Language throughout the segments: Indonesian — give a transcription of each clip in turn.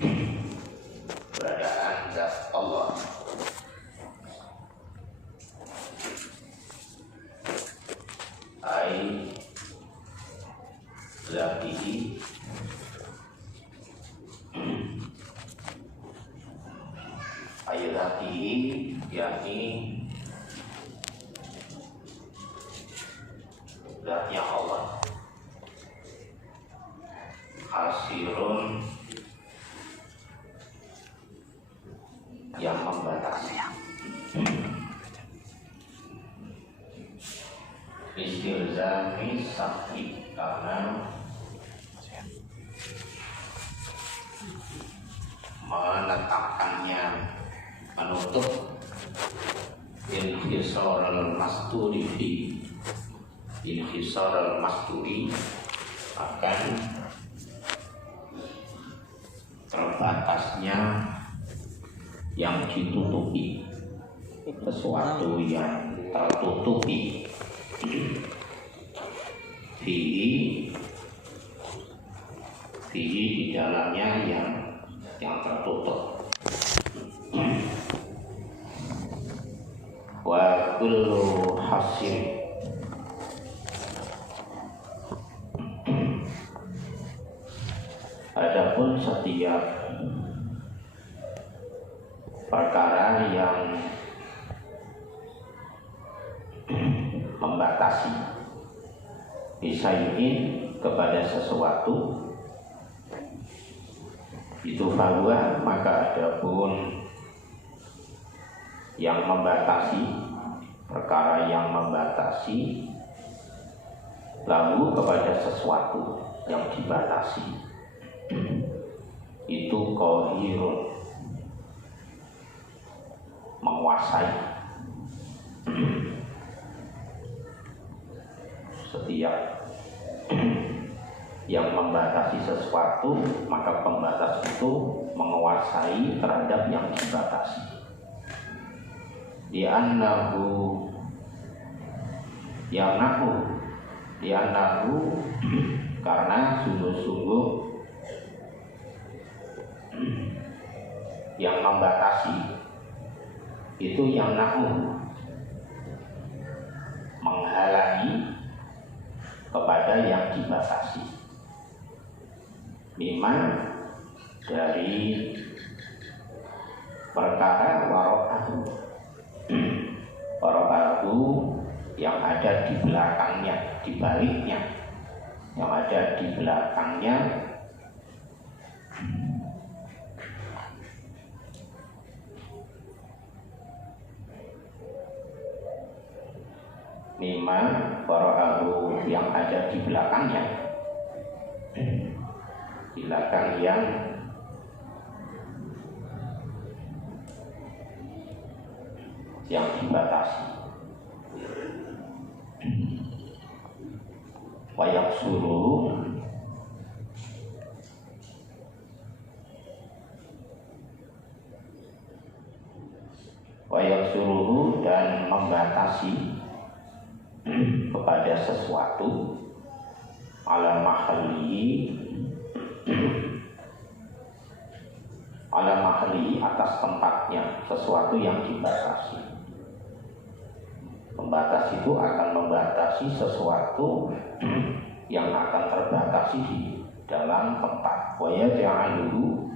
keberadaan zat Allah. Ai zatihi ayatihi, yakni zatnya Allah. Hasirun, yang membatasi. Istilzami sakti, karena menetapkannya, menutup inhisar al-masturi fi inhisar al-masturi, akan terbatasnya yang ditutupi, sesuatu yang tertutupi. Fihi di dalamnya yang tertutup. Wa kullu hasil, adapun setiap perkara yang membatasi bisayin kepada sesuatu itu bahwa, maka adapun yang membatasi, perkara yang membatasi lalu kepada sesuatu yang dibatasi itu qahirun, menguasai. Setiap yang membatasi sesuatu, maka pembatas itu menguasai terhadap yang dibatasi. Li'annahu karena sungguh-sungguh yang membatasi itu yang menghalangi kepada yang dibatasi. Mimma, dari perkara waro'ahu yang ada di belakangnya, di baliknya, yang ada di belakangnya. Mimma waro'ahu yang ada di belakangnya, di belakang yang dibatasi. Wayak suruh, dan membatasi kepada sesuatu ala mahalli atas tempatnya, sesuatu yang dibatasi. Pembatas itu akan membatasi sesuatu yang akan terbatasi di dalam tempat. Wa yaj'aluhu,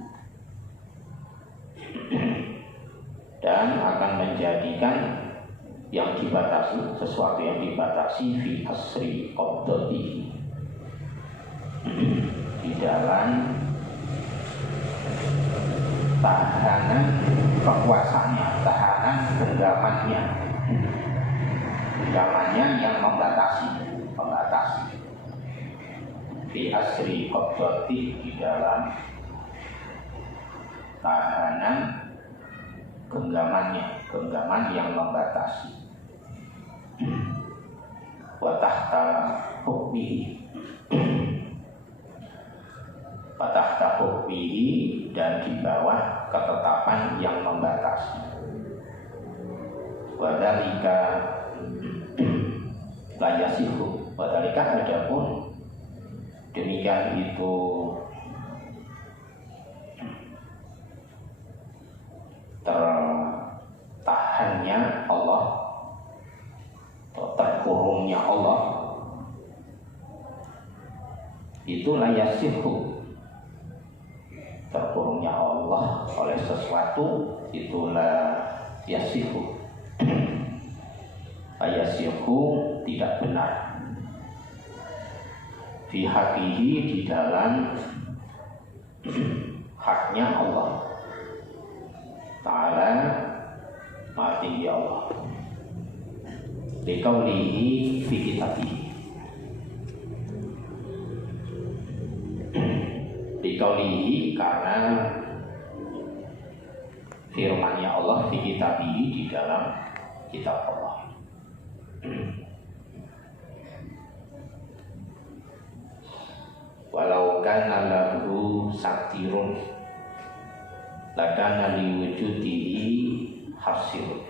dan akan menjadikan yang dibatasi, sesuatu yang dibatasi fi asri qabdatihi, di dalam tahanan kekuasaannya, tahanan genggamannya yang membatasi, fi asri qabdatihi, di dalam tahanan genggaman yang membatasi. Wa tahta hukmihi, dan di bawah ketetapan yang membatasi. Wa dzalika la yasihu, wa dzalika adapun demikian itu keberadaannya Allah atau terkurungnya Allah itu la yasihu, terkurungnya Allah oleh sesuatu itu la yasihu, la yasihu tidak benar, fi haqihi di dalam haknya Allah Ta'ala, maha tinggi Allah, liqaulihi fi kitabihi, liqaulihi karena firman-Nya Allah fi kitabihi di dalam kitab Allah. Walau kana lahu satirun lakana liwujudihi hasil.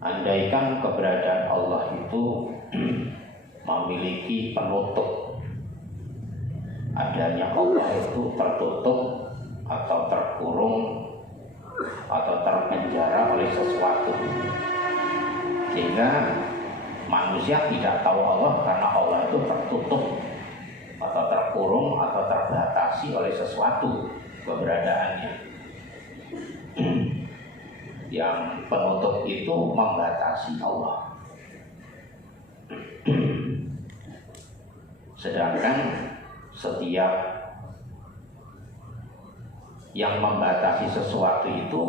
Andaikan keberadaan Allah itu memiliki penutup, adanya Allah itu tertutup atau terkurung atau terpenjara oleh sesuatu, sehingga manusia tidak tahu Allah karena Allah itu tertutup atau terkurung atau terbatasi oleh sesuatu keberadaannya. Yang penutup itu membatasi Allah. Sedangkan setiap yang membatasi sesuatu itu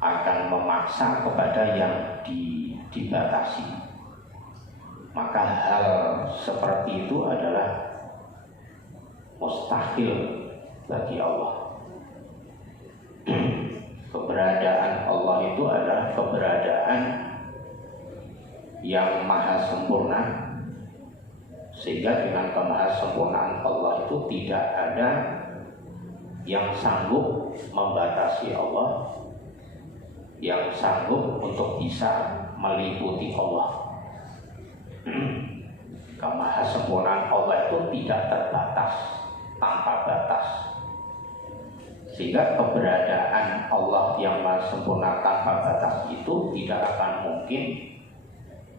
akan memaksa kepada yang dibatasi. Maka hal seperti itu adalah mustahil bagi Allah. Keberadaan Allah itu adalah keberadaan yang maha sempurna, sehingga dengan kemahasempurnaan Allah itu tidak ada yang sanggup membatasi Allah, yang sanggup untuk bisa meliputi Allah. Kemahasempurnaan Allah itu tidak terbatas, tanpa batas, sehingga keberadaan Allah yang maha sempurna tanpa batas itu tidak akan mungkin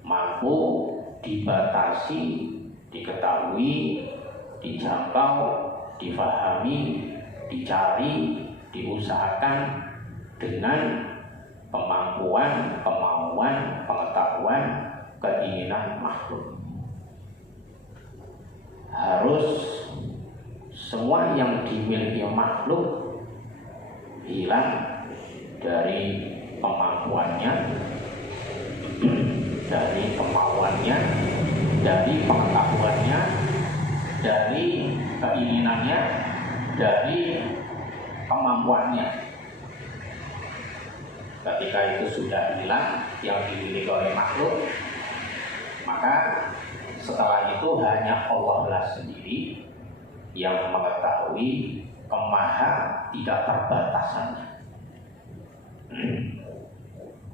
mampu dibatasi, diketahui, dijangkau, difahami, dicari, diusahakan dengan kemampuan, kemauan, pengetahuan, keinginan makhluk. Harus semua yang dimiliki makhluk hilang dari kemampuannya, dari kemauannya, dari pengetahuannya, dari keinginannya, dari kemampuannya. Ketika itu sudah hilang yang dimiliki oleh makhluk, maka setelah itu hanya Allah lah sendiri yang mengetahui kemaha tidak terbatasannya.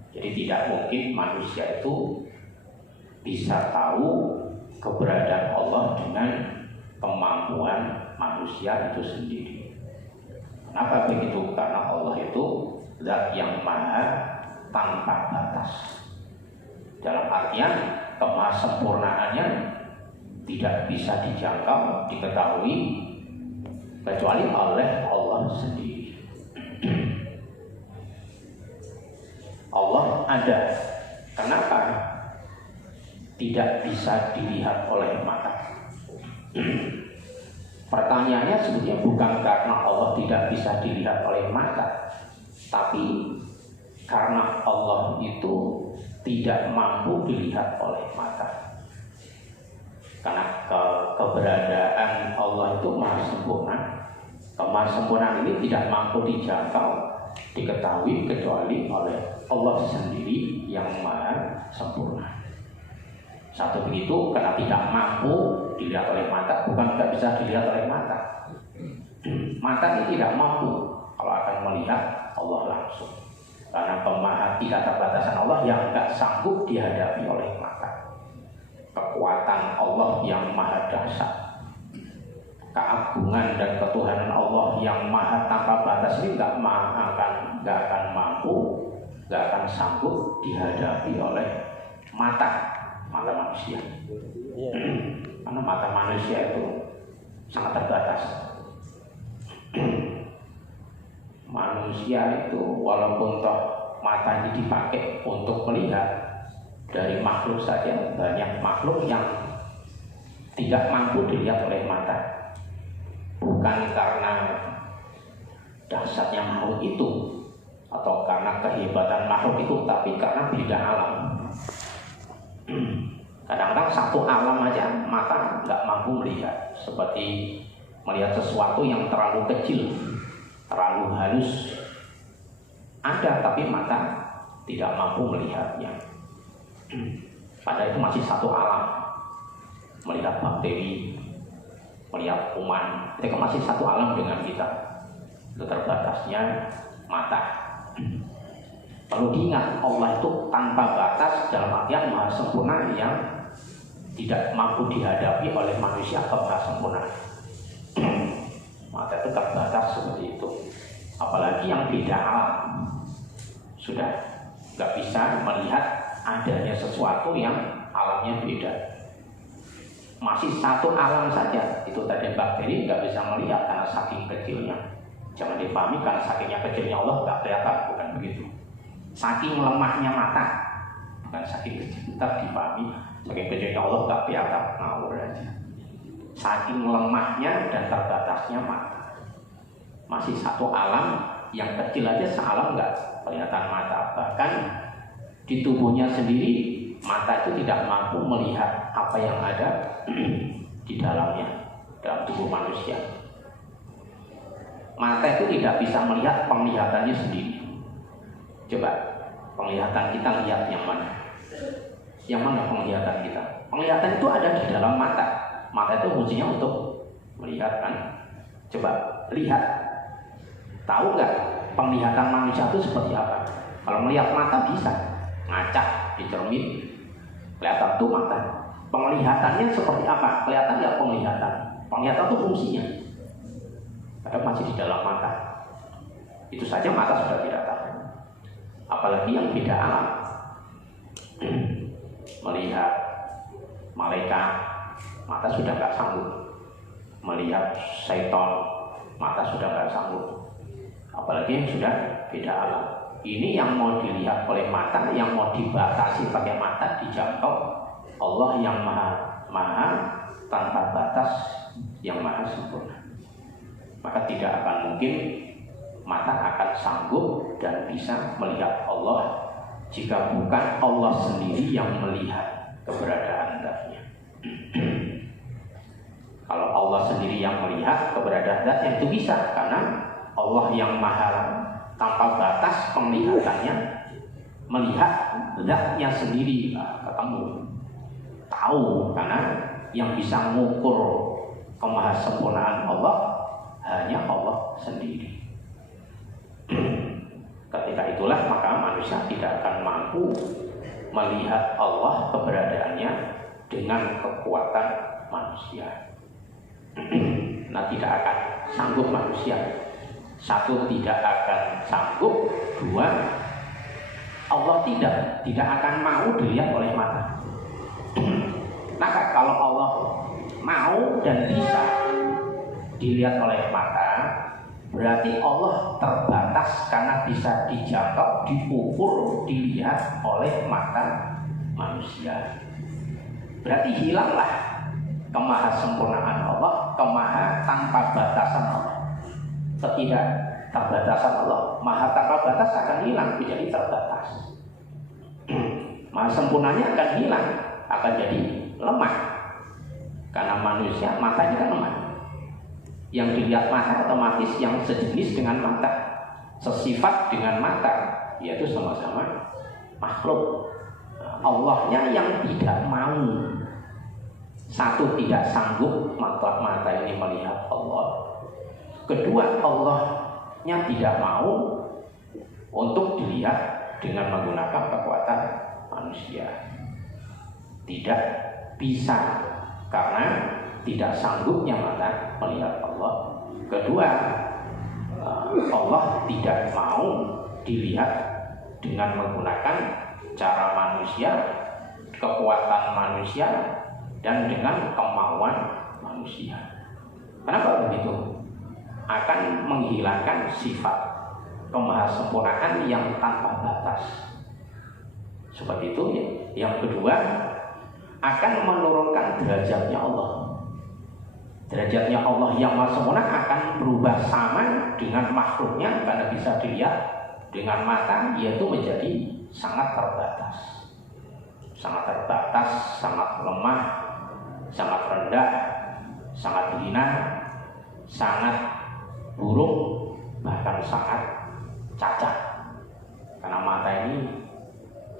Jadi tidak mungkin manusia itu bisa tahu keberadaan Allah dengan kemampuan manusia itu sendiri. Kenapa begitu? Karena Allah itu zat yang maha tanpa batas. Dalam artian kemahasempurnaannya tidak bisa dijangkau, diketahui kecuali oleh Allah sendiri. Allah ada. Kenapa tidak bisa dilihat oleh mata? Pertanyaannya sebetulnya bukan karena Allah tidak bisa dilihat oleh mata, tapi karena Allah itu tidak mampu dilihat oleh mata. Karena keberadaan Allah itu maha sempurna. Kemahasempurnaan ini tidak mampu dijangkau, diketahui kecuali oleh Allah sendiri yang maha sempurna. Satu begitu, karena tidak mampu dilihat oleh mata, bukan tidak bisa dilihat oleh mata. Mata ini tidak mampu kalau akan melihat Allah langsung, karena tidak terbatasan Allah yang tidak sanggup dihadapi oleh mata. Kekuatan Allah yang maha dahsyat, keagungan dan ketuhanan Allah yang maha tanpa batas ini nggak akan mampu, nggak akan sanggup dihadapi oleh mata manusia. Karena mata manusia itu sangat terbatas. Manusia itu walaupun toh mata ini dipakai untuk melihat, dari makhluk saja banyak makhluk yang tidak mampu dilihat oleh mata. Bukan karena dahsyatnya makhluk itu atau karena kehebatan makhluk itu, tapi karena beda alam. Kadang-kadang satu alam aja mata nggak mampu melihat, seperti melihat sesuatu yang terlalu kecil, terlalu halus, ada tapi mata tidak mampu melihatnya. Padahal itu masih satu alam. Melihat bakteri, melihat kuman, itu masih satu alam dengan kita. Itu terbatasnya mata. Perlu diingat, Allah itu tanpa batas dalam artian maha sempurna yang tidak mampu dihadapi oleh manusia maha sempurna. Mata itu terbatas seperti itu. Apalagi yang beda alam, sudah nggak bisa melihat adanya sesuatu yang alamnya beda. Masih satu alam saja, itu tadi bakteri nggak bisa melihat karena saking kecilnya. Jangan dipahami karena sakingnya kecilnya Allah nggak kelihatan, bukan begitu. Saking lemahnya mata, bukan saking kecil, tetap dipahami saking kecilnya Allah nggak kelihatan, ngawur aja. Saking lemahnya dan terbatasnya mata, masih satu alam yang kecil aja sealam nggak kelihatan mata. Bahkan di tubuhnya sendiri mata itu tidak mampu melihat apa yang ada di dalamnya, dalam tubuh manusia. Mata itu tidak bisa melihat penglihatannya sendiri. Coba penglihatan kita lihat yang mana? Yang mana penglihatan kita? Penglihatan itu ada di dalam mata. Mata itu fungsinya untuk melihat kan? Coba lihat. Tahu nggak penglihatan manusia itu seperti apa? Kalau melihat mata bisa ngacak di cermin, kelihatan tuh mata. Penglihatannya seperti apa? Kelihatan nggak penglihatan? Penglihatan itu fungsinya. Padahal masih di dalam mata. Itu saja mata sudah tidak tahu. Apalagi yang beda alam. Melihat malaikat, mata sudah nggak sanggup. Melihat syaitan, mata sudah nggak sanggup. Apalagi yang sudah beda alam. Ini yang mau dilihat oleh mata, yang mau dibatasi pakai mata, dijangkau Allah yang maha tanpa batas, yang maha sempurna. Maka tidak akan mungkin mata akan sanggup dan bisa melihat Allah jika bukan Allah sendiri yang melihat keberadaan zatnya. Kalau Allah sendiri yang melihat keberadaan zatnya itu bisa, karena Allah yang maha tanpa batas penglihatannya, melihat zatnya sendiri, ketemu, tahu, karena yang bisa mengukur kemahasempurnaan Allah hanya Allah sendiri. Ketika itulah maka manusia tidak akan mampu melihat Allah keberadaannya dengan kekuatan manusia. Nah, tidak akan sanggup manusia. Satu, tidak akan sanggup. Dua, Allah tidak akan mau dilihat oleh mata. Maka kalau Allah mau dan bisa dilihat oleh mata, berarti Allah terbatas karena bisa dijangkau, diukur, dilihat oleh mata manusia. Berarti hilanglah kemahasempurnaan Allah, kemaha tanpa batasan Allah. Ketidak terbatasan Allah, maha tanpa batas akan hilang, menjadi terbatas. Maha sempurnanya akan hilang, akan jadi lemah. Karena manusia matanya kan lemah. Yang dilihat mata otomatis yang sejenis dengan mata, sesifat dengan mata, yaitu sama-sama makhluk. Allahnya yang tidak mau. Satu, tidak sanggup mata ini melihat Allah. Kedua, Allahnya tidak mau untuk dilihat dengan menggunakan kekuatan manusia. Tidak bisa, karena tidak sanggupnya mata melihat Allah. Kedua, Allah tidak mau dilihat dengan menggunakan cara manusia, kekuatan manusia, dan dengan kemauan manusia. Kenapa begitu? Akan menghilangkan sifat kemahasempurnaan yang tanpa batas. Seperti itu ya. Yang kedua, akan menurunkan derajatnya Allah. Derajatnya Allah yang maha sempurna akan berubah sama dengan makhluknya karena bisa dilihat dengan mata, yaitu menjadi sangat terbatas. Sangat terbatas, sangat lemah, sangat rendah, sangat hina, sangat buruk, bahkan sangat cacat. Karena mata ini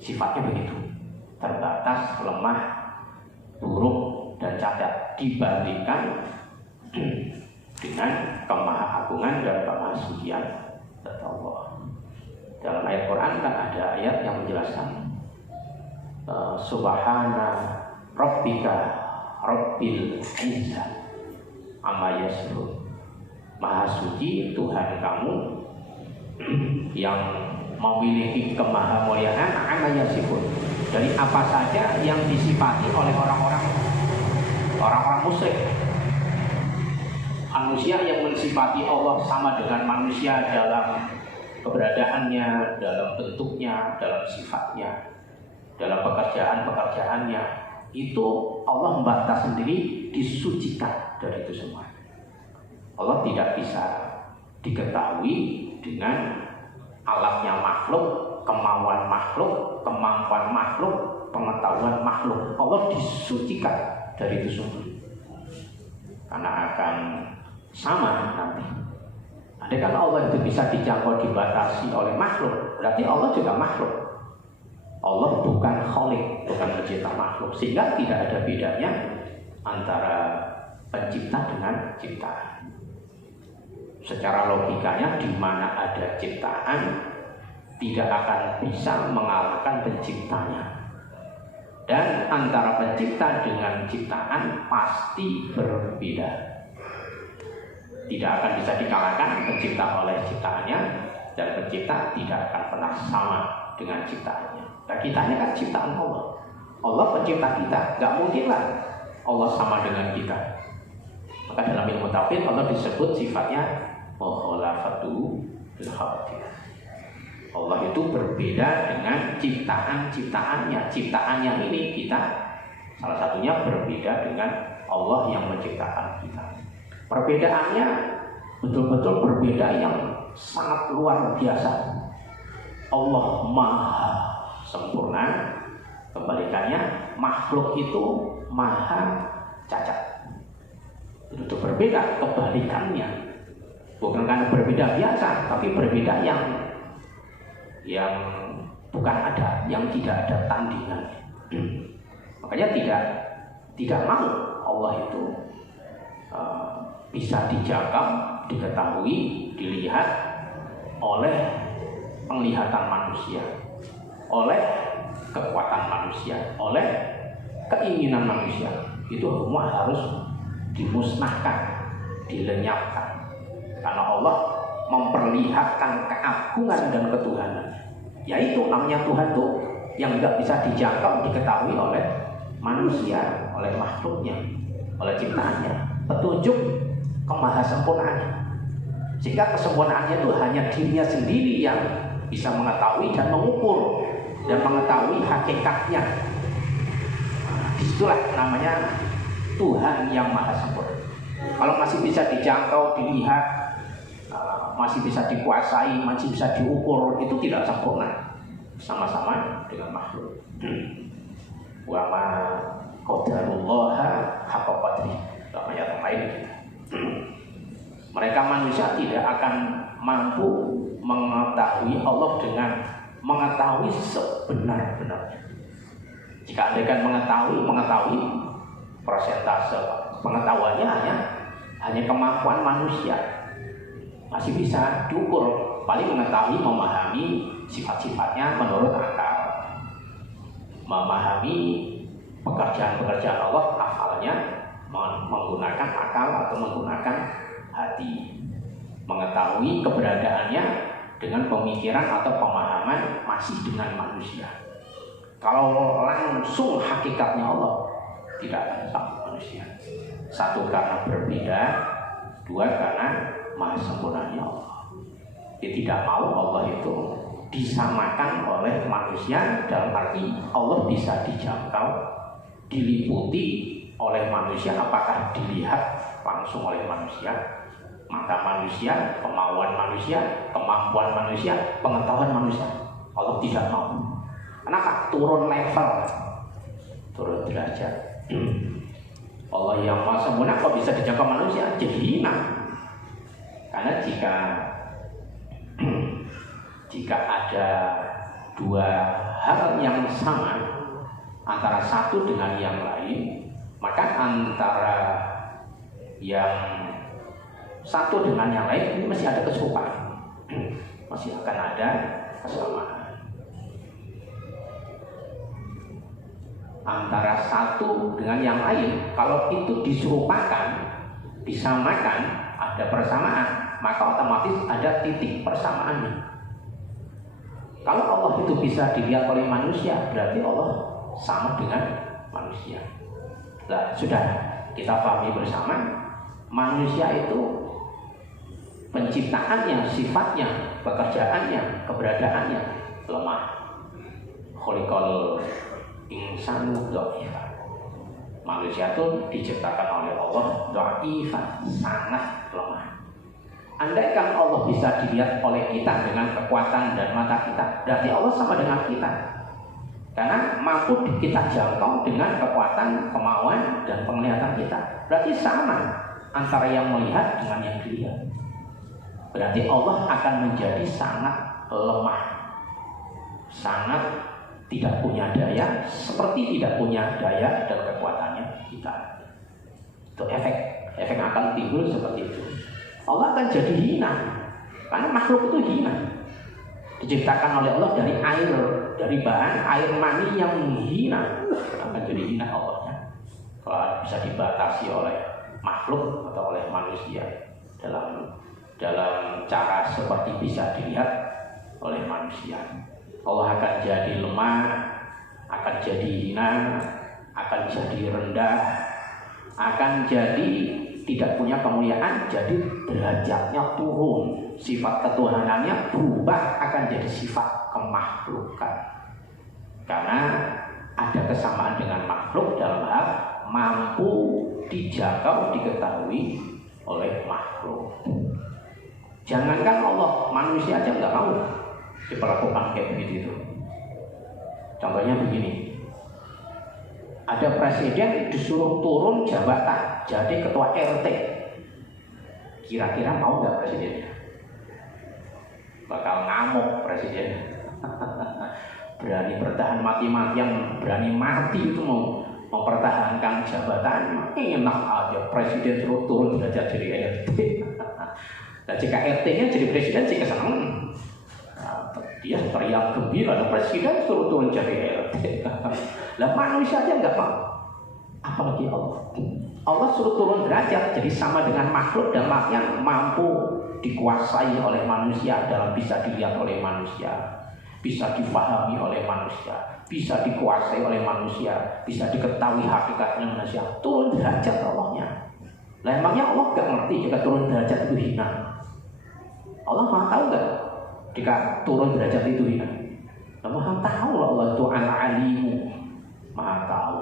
sifatnya begitu, terbatas, lemah, buruk, dan cacat dibandingkan dengan kemahagungan dan kemahasucian Allah. Dalam ayat Quran kan ada ayat yang menjelaskan Subhana Rabbika Rabbil Izzah amma yasifun. Maha suci Tuhan kamu yang memiliki kemahamuliaan amma yasifun, dari apa saja yang disifati oleh orang-orang musyrik. Manusia yang mensifati Allah sama dengan manusia dalam keberadaannya, dalam bentuknya, dalam sifatnya, dalam pekerjaannya, itu Allah membatas sendiri, disucikan dari itu semua. Allah tidak bisa diketahui dengan alatnya makhluk, kemauan makhluk, kemampuan makhluk, pengetahuan makhluk. Allah disucikan dari itu semua, karena akan sama nanti. Andai kan Allah itu bisa dijangkau, dibatasi oleh makhluk, berarti Allah juga makhluk. Allah bukan khalik, bukan pencipta makhluk, sehingga tidak ada bedanya antara pencipta dengan ciptaan. Secara logikanya, di mana ada ciptaan, tidak akan bisa mengalahkan penciptanya. Dan antara pencipta dengan ciptaan pasti berbeda. Tidak akan bisa dikalahkan pencipta oleh ciptaannya, dan pencipta tidak akan pernah sama dengan ciptaannya. Nah, kita ini kan ciptaan Allah. Allah pencipta kita, nggak mungkinlah Allah sama dengan kita. Maka dalam ilmu tauhid Allah disebut sifatnya mukhalafatu bil khaliq. Allah itu berbeda dengan ciptaan-ciptaannya. Ciptaannya ini kita salah satunya berbeda dengan Allah yang menciptakan kita. Perbedaannya betul-betul berbeda yang sangat luar biasa. Allah maha sempurna, kebalikannya makhluk itu maha cacat. Itu berbeda, kebalikannya. Bukan karena berbeda biasa, tapi berbeda yang bukan ada, yang tidak ada tandingan. Makanya tidak mau Allah itu bisa dijangkau, diketahui, dilihat oleh penglihatan manusia, oleh kekuatan manusia, oleh keinginan manusia. Itu semua harus dimusnahkan, dilenyapkan. Karena Allah memperlihatkan keagungan dan ketuhanan. Yaitu namanya Tuhan itu yang tidak bisa dijangkau, diketahui oleh manusia, oleh makhluknya, oleh ciptaannya. Petunjuk kemahasempurnaannya, sehingga kesempurnaannya itu hanya dirinya sendiri yang bisa mengetahui dan mengukur dan mengetahui hakikatnya. Disitulah namanya Tuhan yang maha sempurna. Kalau masih bisa dijangkau, dilihat, masih bisa dikuasai, masih bisa diukur, itu tidak sempurna, sama-sama dengan makhluk. Wa ma qadarullaha haqqa qadrihi. Ayat yang lain, mereka manusia tidak akan mampu mengetahui Allah dengan mengetahui sebenar-benarnya. Jika Anda kan mengetahui persentase pengetahuannya hanya kemampuan manusia, masih bisa diukur, paling mengetahui, memahami sifat-sifatnya menurut akal, memahami pekerjaan-pekerjaan Allah, hafalnya, menggunakan akal atau menggunakan hati, mengetahui keberadaannya dengan pemikiran atau pemahaman masih dengan manusia. Kalau langsung hakikatnya Allah tidak akan sama manusia. Satu karena berbeda, dua karena maha sempurnanya Allah. Dia tidak mau Allah itu disamakan oleh manusia, dalam arti Allah bisa dijangkau, diliputi oleh manusia. Apakah dilihat langsung oleh manusia? Mata manusia, kemauan manusia, kemampuan manusia, pengetahuan manusia. Allah tidak mau. Kenapa? Turun level, turun derajat. Allah yang maha sempurna kok bisa dijangkau manusia? Jadi hina. Karena jika ada dua hal yang sama antara satu dengan yang lain, maka antara yang satu dengan yang lain ini masih ada keserupaan, masih akan ada kesamaan. Antara satu dengan yang lain, kalau itu diserupakan, disamakan, ada persamaan, maka otomatis ada titik persamaannya. Kalau Allah itu bisa dilihat oleh manusia, berarti Allah sama dengan manusia. Nah, sudah kita pahami bersama, manusia itu penciptaannya, sifatnya, pekerjaannya, keberadaannya lemah. Khuliqal insanu dhaifan. Manusia itu diciptakan oleh Allah dhaifan, sangat lemah. Andaikan Allah bisa dilihat oleh kita dengan kekuatan dan mata kita, berarti Allah sama dengan kita. Karena mampu kita jangkau dengan kekuatan, kemauan, dan penglihatan kita. Berarti sama antara yang melihat dengan yang dilihat. Berarti Allah akan menjadi sangat lemah, sangat tidak punya daya, seperti tidak punya daya dan kekuatannya kita. Itu efek akan timbul seperti itu. Allah akan jadi hina, karena makhluk itu hina. Diciptakan oleh Allah dari air, dari bahan air mani yang hina, akan jadi hina Allahnya. Kalau bisa dibatasi oleh makhluk atau oleh manusia dalam cara seperti bisa dilihat oleh manusia. Allah akan jadi lemah, akan jadi hina, akan jadi rendah, akan jadi tidak punya kemuliaan, jadi derajatnya turun, sifat ketuhanannya berubah, akan jadi sifat kemakhlukan. Karena ada kesamaan dengan makhluk dalam hal mampu dijangkau, diketahui oleh makhluk. Jangankan Allah, manusia aja nggak mau diperlakukan kayak begitu. Contohnya begini, ada presiden disuruh turun jabatan jadi ketua RT. Kira-kira mau nggak presidennya? Bakal ngamuk presiden. Berani bertahan mati-matian, berani mati itu mau mempertahankan jabatan. Enak aja presiden suruh turun derajat jadi RT. Dan jika RT-nya jadi presiden sih kesenangan. Dia teriak gembira, ada presiden suruh turun jadi RT. Lah manusia aja nggak mau, apalagi Allah. Allah suruh turun derajat jadi sama dengan makhluk dan makhluk mampu dikuasai oleh manusia, dalam bisa dilihat oleh manusia, bisa difahami oleh manusia, bisa dikuasai oleh manusia, bisa diketahui hakikatnya manusia. Turun derajat Allahnya. Lah emangnya Allah nggak ngerti jika turun derajat itu hina? Allah maha tahu nggak jika turun derajat itu hina? Maha tahu Allah itu al-alimu, maha tahu.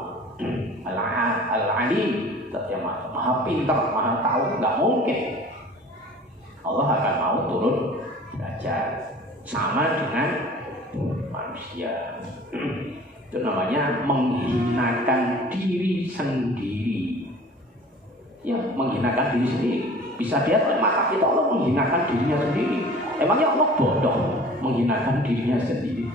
Al-alim, yang maha pintar, maha tahu. Nggak mungkin Allah akan mau turun derajat sama dengan manusia. Itu namanya menghinakan diri sendiri. Ya, menghinakan diri sendiri. Bisa lihat oleh mata kita, Allah menghinakan dirinya sendiri. Emangnya Allah bodoh menghinakan dirinya sendiri?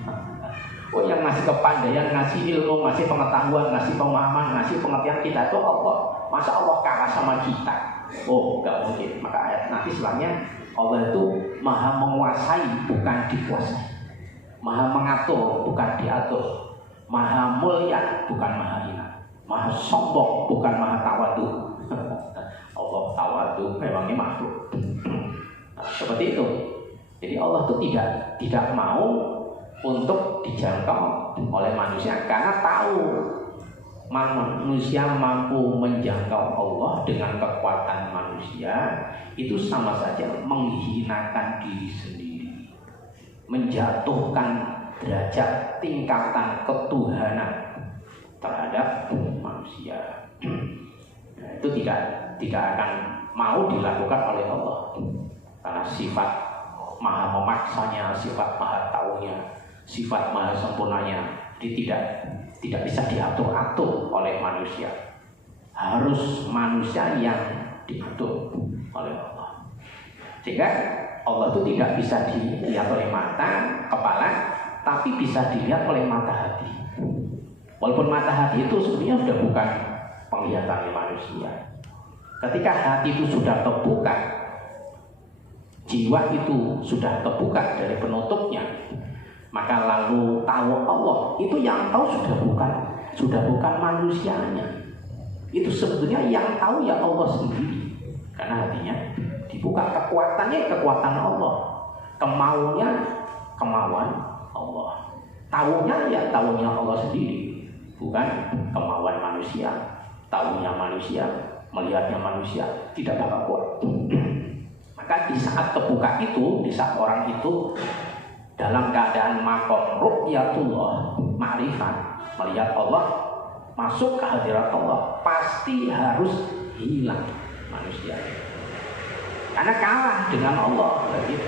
Oh, yang ngasih kepandaian, ngasih ilmu, ngasih pengetahuan, ngasih pemahaman, ngasih pengertian kita itu Allah. Masa Allah kalah sama kita? Oh, nggak mungkin. Maka ayat nanti selanjutnya, Allah itu maha menguasai, bukan dikuasai. Maha mengatur, bukan diatur. Maha mulia, bukan maha hina. maha sombong, bukan maha tawadu. Allah tawadu memangnya makhluk. Nah, seperti itu. Jadi Allah itu tidak mau untuk dijangkau oleh manusia karena tahu manusia mampu menjangkau Allah dengan kekuatan manusia itu sama saja menghinakan diri sendiri, menjatuhkan derajat tingkatan ketuhanan terhadap manusia. Nah, itu tidak akan mau dilakukan oleh Allah karena sifat maha memaksanya, sifat maha taunya, sifat maha sempurnanya, jadi tidak bisa diatur-atur oleh manusia. Harus manusia yang diatur oleh Allah. Sehingga Allah itu tidak bisa dilihat oleh mata, kepala, tapi bisa dilihat oleh mata hati. Walaupun mata hati itu sebenarnya sudah bukan penglihatan manusia. Ketika hati itu sudah terbuka, jiwa itu sudah terbuka dari penutupnya, maka lalu tahu Allah itu yang tahu sudah bukan manusianya. Itu sebetulnya yang tahu ya Allah sendiri, karena hatinya dibuka. Kekuatannya kekuatan Allah, kemauannya kemauan Allah, tahunya ya tahunya Allah sendiri, bukan kemauan manusia. Tahunya manusia, melihatnya manusia, tidak bakal kuat. Maka di saat terbuka itu, di saat orang itu dalam keadaan makom ru'yatullah, ma'rifat, melihat Allah, masuk ke hadirat Allah, pasti harus hilang manusia. Karena kalah dengan Allah. Begitu.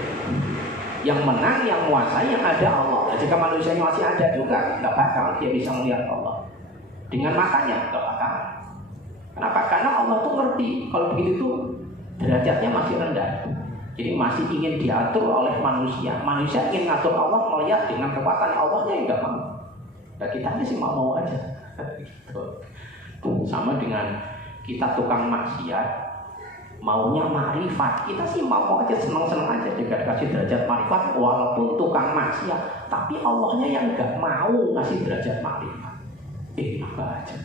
Yang menang, yang menguasai, yang ada Allah. Nah, jika manusianya masih ada juga, nggak bakal dia bisa melihat Allah dengan matanya, nggak bakal. Kenapa? Karena Allah tuh ngerti kalau begitu tuh derajatnya masih rendah. Jadi masih ingin diatur oleh manusia. Manusia ingin ngatur Allah, melihat dengan kekuatan Allahnya yang nggak mau. Nah, kita sih mau aja. Sama dengan kita tukang maksiat, maunya makrifat. Kita sih mau aja, senang-senang aja jika dikasih derajat makrifat, walaupun tukang maksiat. Tapi Allahnya yang nggak mau ngasih derajat makrifat. Apa aja.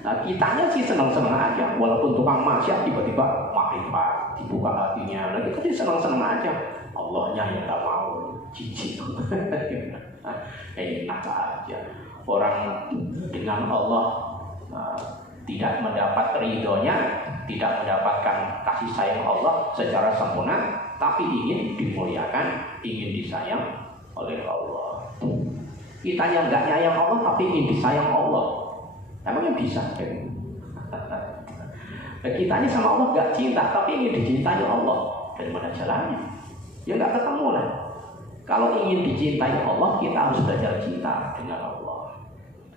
Nah, kitanya sih senang-senang aja, walaupun tukang maksiat tiba-tiba makrifat, dibuka hatinya, nah kita sih senang-senang aja. Allahnya yang nggak mau, jijik. Enak aja. Orang dengan Allah tidak mendapat ridhonya, tidak mendapatkan kasih sayang Allah secara sempurna, tapi ingin dimuliakan, ingin disayang oleh Allah. Kita yang nggak nyayang Allah, tapi ingin disayang Allah. Emangnya bisa? Kita ini sama Allah gak cinta, tapi ingin dicintai Allah. Dari mana jalannya? Ya gak ketemu lah. Kalau ingin dicintai Allah, kita harus belajar cinta dengan Allah.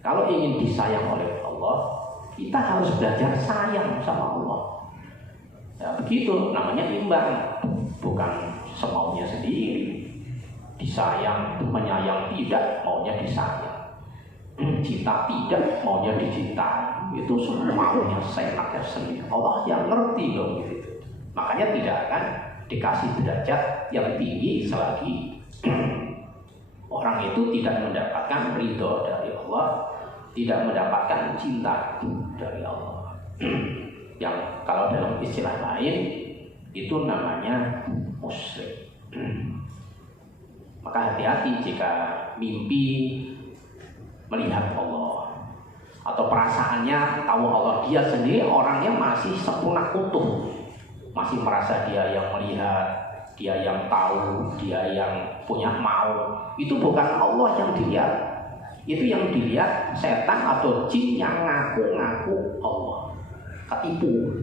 Kalau ingin disayang oleh Allah, kita harus belajar sayang sama Allah. Ya, begitu namanya imbang, bukan semaunya sendiri. Disayang, menyayang tidak, maunya disayang. Cinta tidak, maunya dicintai. Itu semua maunya seenaknya sendiri. Allah yang ngerti loh gitu. Makanya tidak akan dikasih derajat yang tinggi selagi orang itu tidak mendapatkan ridho dari Allah, tidak mendapatkan cinta dari Allah. Yang kalau dalam istilah lain itu namanya musyrik. Maka hati-hati jika mimpi melihat Allah atau perasaannya tahu Allah, dia sendiri orangnya masih sempurna utuh, masih merasa dia yang melihat, dia yang tahu, dia yang punya mau. Itu bukan Allah yang dilihat, itu yang dilihat setan atau jin yang ngaku-ngaku Allah, ketipu.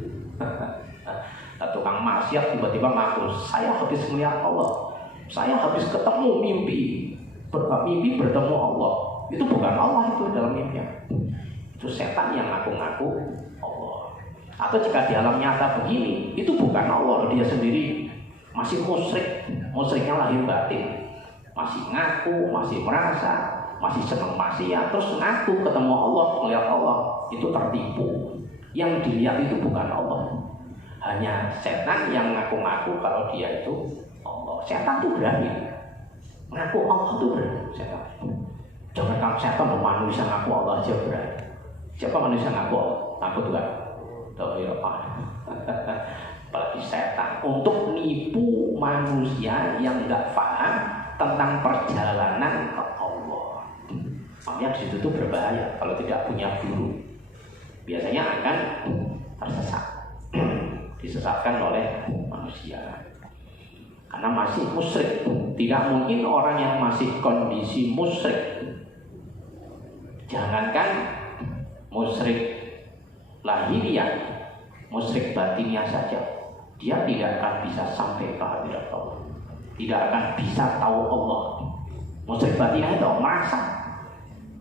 Tukang maksiat tiba-tiba ngaku, saya habis melihat Allah, saya habis ketemu mimpi bertemu Allah. Itu bukan Allah itu dalam mimpinya. Itu setan yang ngaku-ngaku Allah. Atau jika di alam nyata begini, itu bukan Allah, dia sendiri masih musyrik. Musyriknya lahir batin. Masih ngaku, masih merasa, masih senang maksiat, terus ngaku ketemu Allah, melihat Allah. Itu tertipu. Yang dilihat itu bukan Allah. Hanya setan yang ngaku-ngaku kalau dia itu Allah. Setan itu berani. Ngaku Allah itu berani, setan. Jangan kamu setan manusia ngaku Allah aja berani. Siapa manusia ngaku Allah? Ngaku Tuhan. Tahu ya apa? Apalagi setan untuk nipu manusia yang nggak paham tentang perjalanan ke Allah. Makanya di situ tuh berbahaya kalau tidak punya guru. Biasanya akan tersesat, disesatkan oleh manusia. Karena masih musyrik. Tidak mungkin orang yang masih kondisi musyrik, jangankan musyrik lahiriah, musyrik batinnya saja, dia tidak akan bisa sampai ke hadirat Allah, tidak akan bisa tahu Allah. Musyrik batinnya itu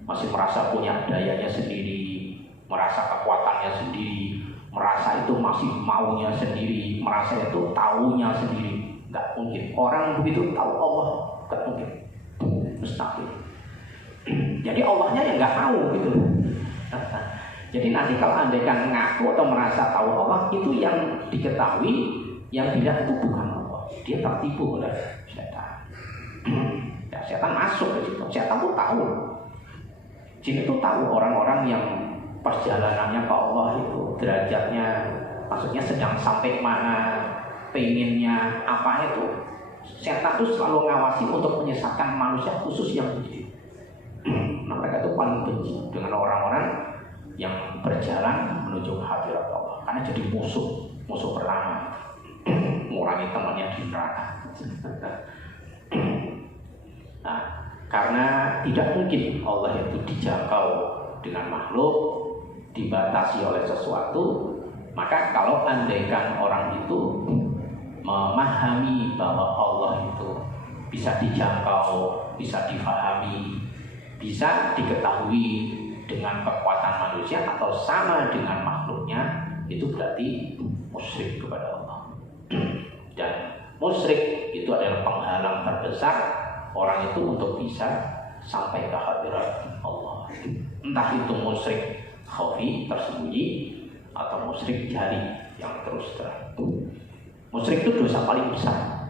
masih merasa punya dayanya sendiri, merasa kekuatannya sendiri, merasa itu masih maunya sendiri, merasa itu taunya sendiri. Nggak mungkin orang begitu tahu Allah, nggak mungkin, mustahil. Jadi Allahnya yang nggak tahu gitu. Jadi nanti kalau andaikan ngaku atau merasa tahu Allah, itu yang diketahui, yang dilihat itu bukan Allah. Dia tertipu oleh setan. Ya, setan masuk ke situ. Setan tuh tahu. Jin itu tahu orang-orang yang perjalanannya ke Allah itu derajatnya, maksudnya sedang sampai mana, pengennya apa itu. Setan itu selalu ngawasi untuk menyesatkan manusia, khusus yang begitu. Nah, mereka itu paling benci dengan orang-orang yang berjalan menuju hadirat Allah, karena jadi musuh pertama, mengurangi temannya di neraka. Nah, karena tidak mungkin Allah itu dijangkau dengan makhluk, dibatasi oleh sesuatu, maka kalau andaikan orang itu memahami bahwa Allah itu bisa dijangkau, bisa difahami, bisa diketahui dengan kekuatan manusia atau sama dengan makhluknya, itu berarti musyrik kepada Allah. Dan musyrik itu adalah penghalang terbesar orang itu untuk bisa sampai ke hadirat Allah. Entah itu musyrik khafi, tersembunyi, atau musyrik jari yang terus terang. Musyrik itu dosa paling besar.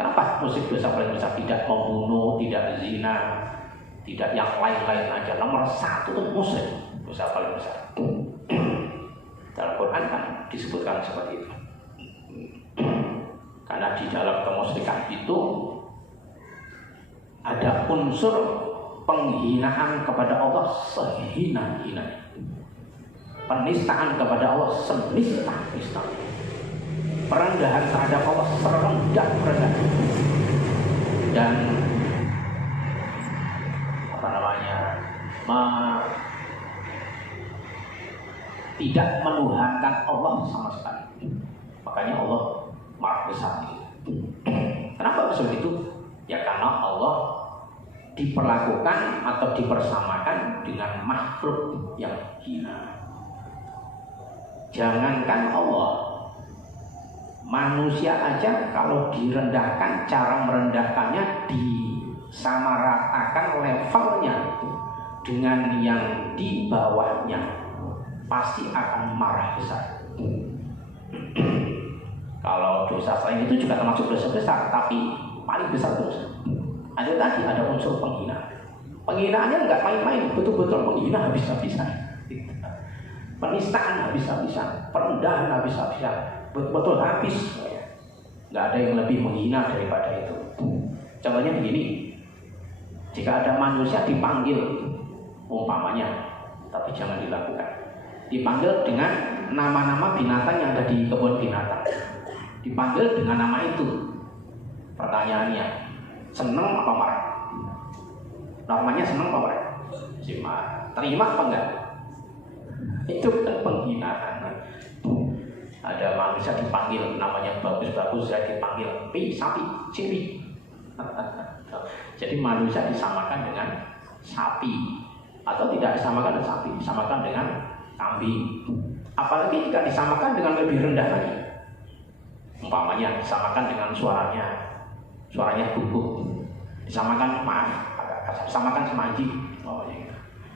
Kenapa musyrik dosa paling besar? Tidak membunuh, tidak zina, tidak yang lain-lain aja. Nomor satu itu musyrik, dosa paling besar. Dalam Quran kan disebutkan seperti itu. Karena di dalam kemusyrikan itu ada unsur penghinaan kepada Allah sehina-hina, penistaan kepada Allah senista-nista, perendahan terhadap Allah serendah-rendah, dan tidak menuhankan Allah sama sekali. Makanya Allah marah besar. Kenapa bisa begitu? Ya karena Allah diperlakukan atau dipersamakan dengan makhluk yang hina. Jangankan Allah, manusia aja kalau direndahkan, cara merendahkannya disamaratakan levelnya dengan yang di bawahnya, pasti akan marah besar. Kalau dosa selain itu juga termasuk dosa besar, tapi paling besar dosa. Ada unsur penghinaan. Penghinaannya nggak main-main, betul-betul menghina habis-habisan. Penistaan habis-habisan, perendahan habis-habisan, betul-betul habis. Nggak ada yang lebih menghina daripada itu. Contohnya begini, jika ada manusia dipanggil, umpamanya, tapi jangan dilakukan, dipanggil dengan nama-nama binatang yang ada di kebun binatang, dipanggil dengan nama itu. Pertanyaannya, seneng apa marah? Namanya seneng apa marah? Terima apa enggak? Itu kan penghinaan. Ada manusia dipanggil namanya bagus-bagus, saya dipanggil sapi, ciri. Jadi manusia disamakan dengan sapi, atau tidak disamakan dengan sapi, disamakan dengan kambing. Apalagi jika disamakan dengan lebih rendah lagi, umpamanya disamakan dengan suaranya gugup, disamakan disamakan sama anjing,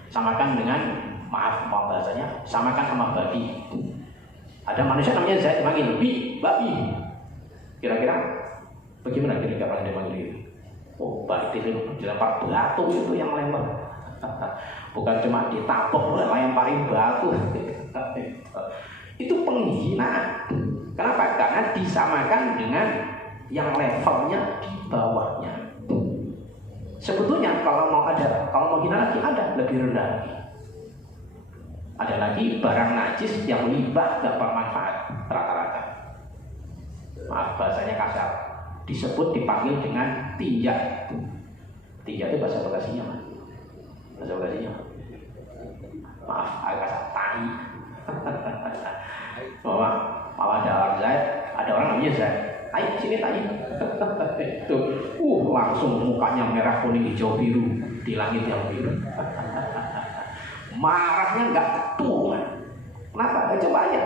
disamakan dengan bahasanya, disamakan sama babi. Ada manusia namanya saya dipanggil babi. Kira-kira bagaimana kira-kira orang dipanggil itu? Oh, baik dilempar batu itu yang lempar. Bukan cuma ditapok, lemparin batu. Itu penghinaan. Kenapa? Karena disamakan dengan yang levelnya di bawahnya. Sebetulnya kalau mau hina lagi ada lebih rendah lagi. Ada lagi barang najis yang limbah gak bermanfaat rata-rata. Maaf bahasanya kasar. Disebut dipanggil dengan tinja. Tinja itu bahasa Bekasinya. Bahasa Bekasinya. Maaf agak kasar, tai. Malah ada orang Zaid, ada orang namanya Zaid. Ayo sini tai. Itu, langsung mukanya merah kuning hijau biru di langit yang biru. Marahnya nggak turun. Kenapa? Coba aja.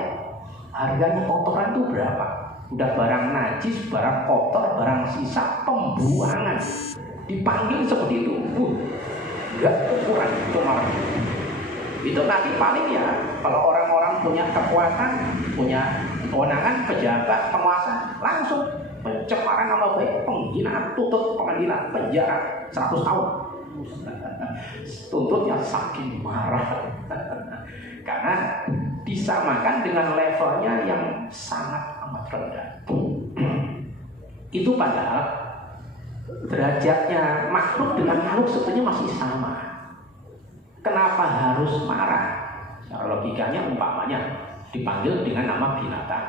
Harganya kotoran itu berapa? Udah barang najis, barang kotor, barang sisa pembuangan. Dipanggil seperti itu. Nggak ukuran itu marah. Itu nanti paling ya kalau orang-orang punya kekuatan, punya kewenangan, pejabat, penguasa, langsung pencemaran nama baik, penghinaan, tuntut pengadilan, penjara 100 tahun. Tuntutnya saking marah. Karena disamakan dengan levelnya yang sangat amat rendah. Itu padahal derajatnya makhluk dengan makhluk sebetulnya masih sama. Kenapa harus marah? Secara logikanya umpamanya dipanggil dengan nama binatang,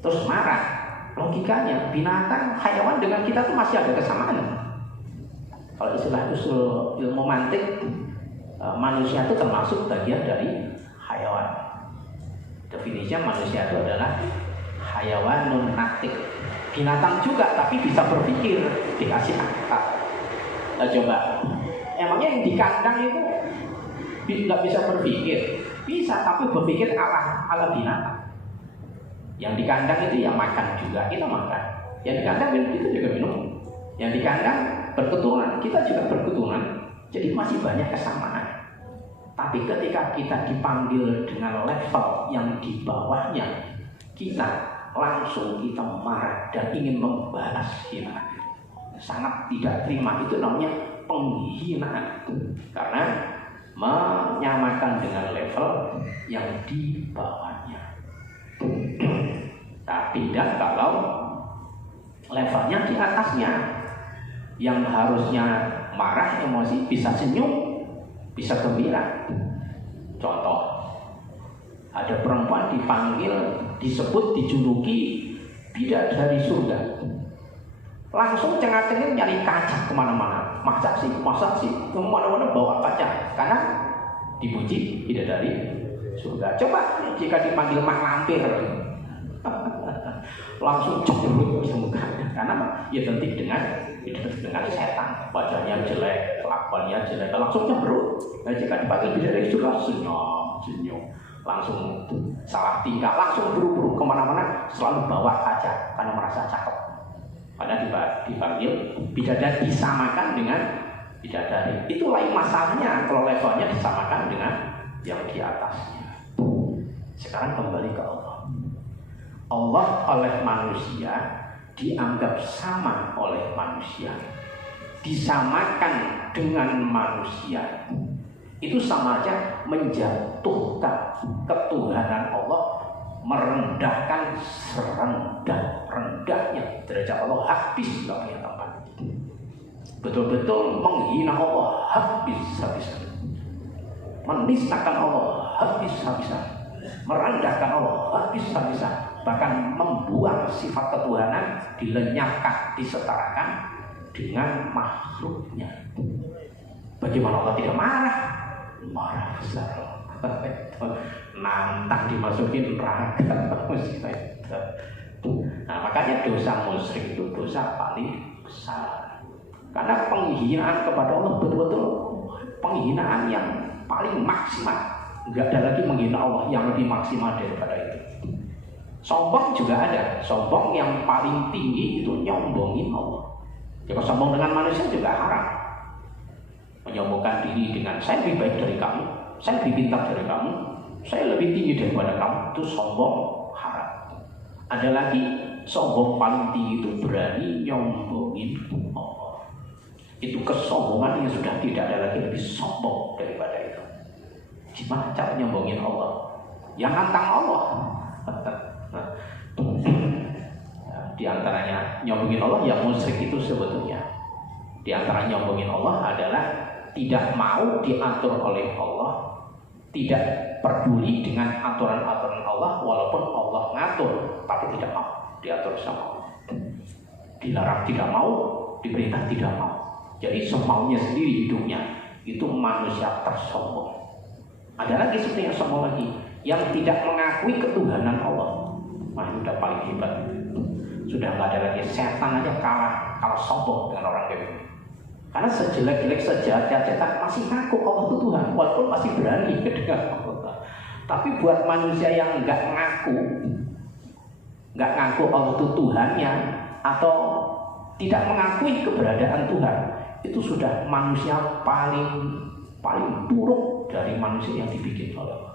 terus marah. Logikanya binatang, hayawan dengan kita tuh masih ada kesamaan. Kalau usul ilmu mantik, manusia itu termasuk bagian dari hayawan. Definisinya manusia itu adalah hayawanun natik. Binatang juga tapi bisa berpikir, dikasih akal. Coba, emangnya yang di kandang itu nggak bisa berpikir? Bisa, tapi berpikir ala binatang. Yang di kandang itu yang makan juga, kita makan. Yang di kandang minum, kita juga minum. Yang di kandang berketurunan, kita juga berketurunan. Jadi masih banyak kesamaan. Tapi ketika kita dipanggil dengan level yang di bawahnya, kita langsung kita marah dan ingin membalas hinaan. Sangat tidak terima, itu namanya penghinaan. Karena menyamakan dengan level yang di bawahnya. Tapi tidak kalau levelnya di atasnya, yang harusnya marah, emosi, bisa senyum, bisa gembira. Contoh, ada perempuan dipanggil, disebut, dijuluki bidadari surga. Langsung cengat-cengit nyari kaca kemana-mana. Masa sih kemana-mana bawa kaca, karena dipuji bidadari surga. Coba jika dipanggil mak lampir, langsung cemberut di mukanya, karena ia identik dengan setan, wajahnya jelek, kelakuannya jelek, langsung cemberut. Nah, jika dipanggil bidadari surga, senyum, langsung salah tingkah, langsung buru-buru kemana-mana, selalu bawa kaca karena merasa cakep. Karena dipanggil bidadari, disamakan dengan bidadari. Itu lain masalahnya kalau levelnya disamakan dengan yang di atasnya. Sekarang kembali ke Allah. Allah oleh manusia dianggap sama oleh manusia, disamakan dengan manusia. Itu sama aja menjatuhkan ketuhanan Allah, merendahkan serendah-rendahnya derajat Allah, habis nggak punya tempat. Betul-betul menghina Allah habis-habisan, menistakan Allah habis-habisan, merendahkan Allah habis-habisan. Bahkan membuang sifat ketuhanan, dilenyapkan, disetarakan dengan makhluknya. Bagaimana Allah tidak marah? Marah besar. Nantang dimasukin neraka. Nah, makanya dosa musyrik itu dosa paling besar. Karena penghinaan kepada Allah betul-betul penghinaan yang paling maksimal. Enggak ada lagi menghina Allah yang lebih maksimal daripada itu. Sombong juga ada. Sombong yang paling tinggi itu nyombongin Allah. Jika sombong dengan manusia juga haram. Menyombongkan diri dengan saya lebih baik dari kamu, saya lebih pintar dari kamu, saya lebih tinggi daripada kamu, itu sombong haram. Ada lagi sombong paling tinggi itu berani nyombongin Allah. Itu kesombongan yang sudah tidak ada lagi lebih sombong daripada itu. Gimana cara nyombongin Allah? Yang nantang Allah. Di antaranya nyombongin Allah yang musyrik itu sebetulnya. Di antara nyombongin Allah adalah tidak mau diatur oleh Allah, tidak peduli dengan aturan-aturan Allah walaupun Allah ngatur, tapi tidak mau diatur sama Allah. Dilarang tidak mau, diperintah tidak mau. Jadi semaunya sendiri hidupnya. Itu manusia tersombong. Ada lagi seperti yang sombong lagi, yang tidak mengakui ketuhanan Allah. Wah, itu udah paling hebat. Sudah nggak ada lagi, setan aja kalah sombong dengan orang kayak gitu. Karena sejelek-jelek sejahat setan masih ngaku Allah itu Tuhan, walaupun masih berani dengan Allah. Tapi buat manusia yang nggak ngaku Allah itu Tuhannya, atau tidak mengakui keberadaan Tuhan, itu sudah manusia paling buruk dari manusia yang dibikin oleh Allah.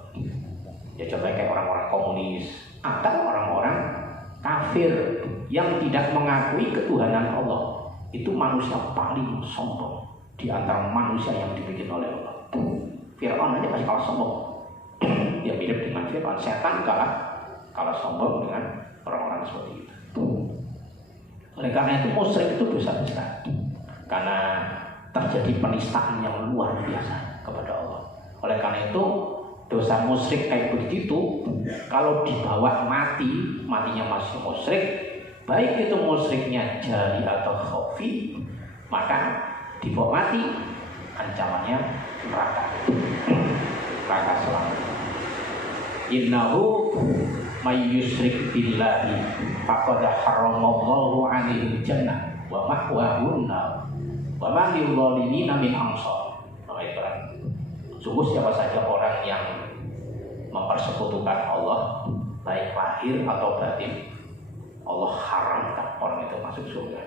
Ya contohnya kayak orang-orang komunis atau orang-orang kafir yang tidak mengakui ketuhanan Allah. Itu manusia paling sombong di antara manusia yang dibikin oleh Allah. Fir'aun aja masih kalah sombong. Dia mirip dengan Fir'aun. Setan kalah sombong dengan orang-orang seperti itu. Oleh karena itu musyrik itu dosa besar. Karena terjadi penistaan yang luar biasa kepada Allah. Oleh karena itu dosa musyrik kayak begitu, kalau dibawa matinya masih musyrik, baik itu musyriknya jali atau khafi, maka dibawa mati ancamannya neraka selamanya. Innahu may yusyrik billahi faqad haramallahu 'alaihi jannah wa ma'wahu an-nar wa ma lil-zalimina min ansar. Sungguh siapa saja orang yang mempersekutukan Allah, baik lahir atau batin, Allah haramkan orang itu masuk surga.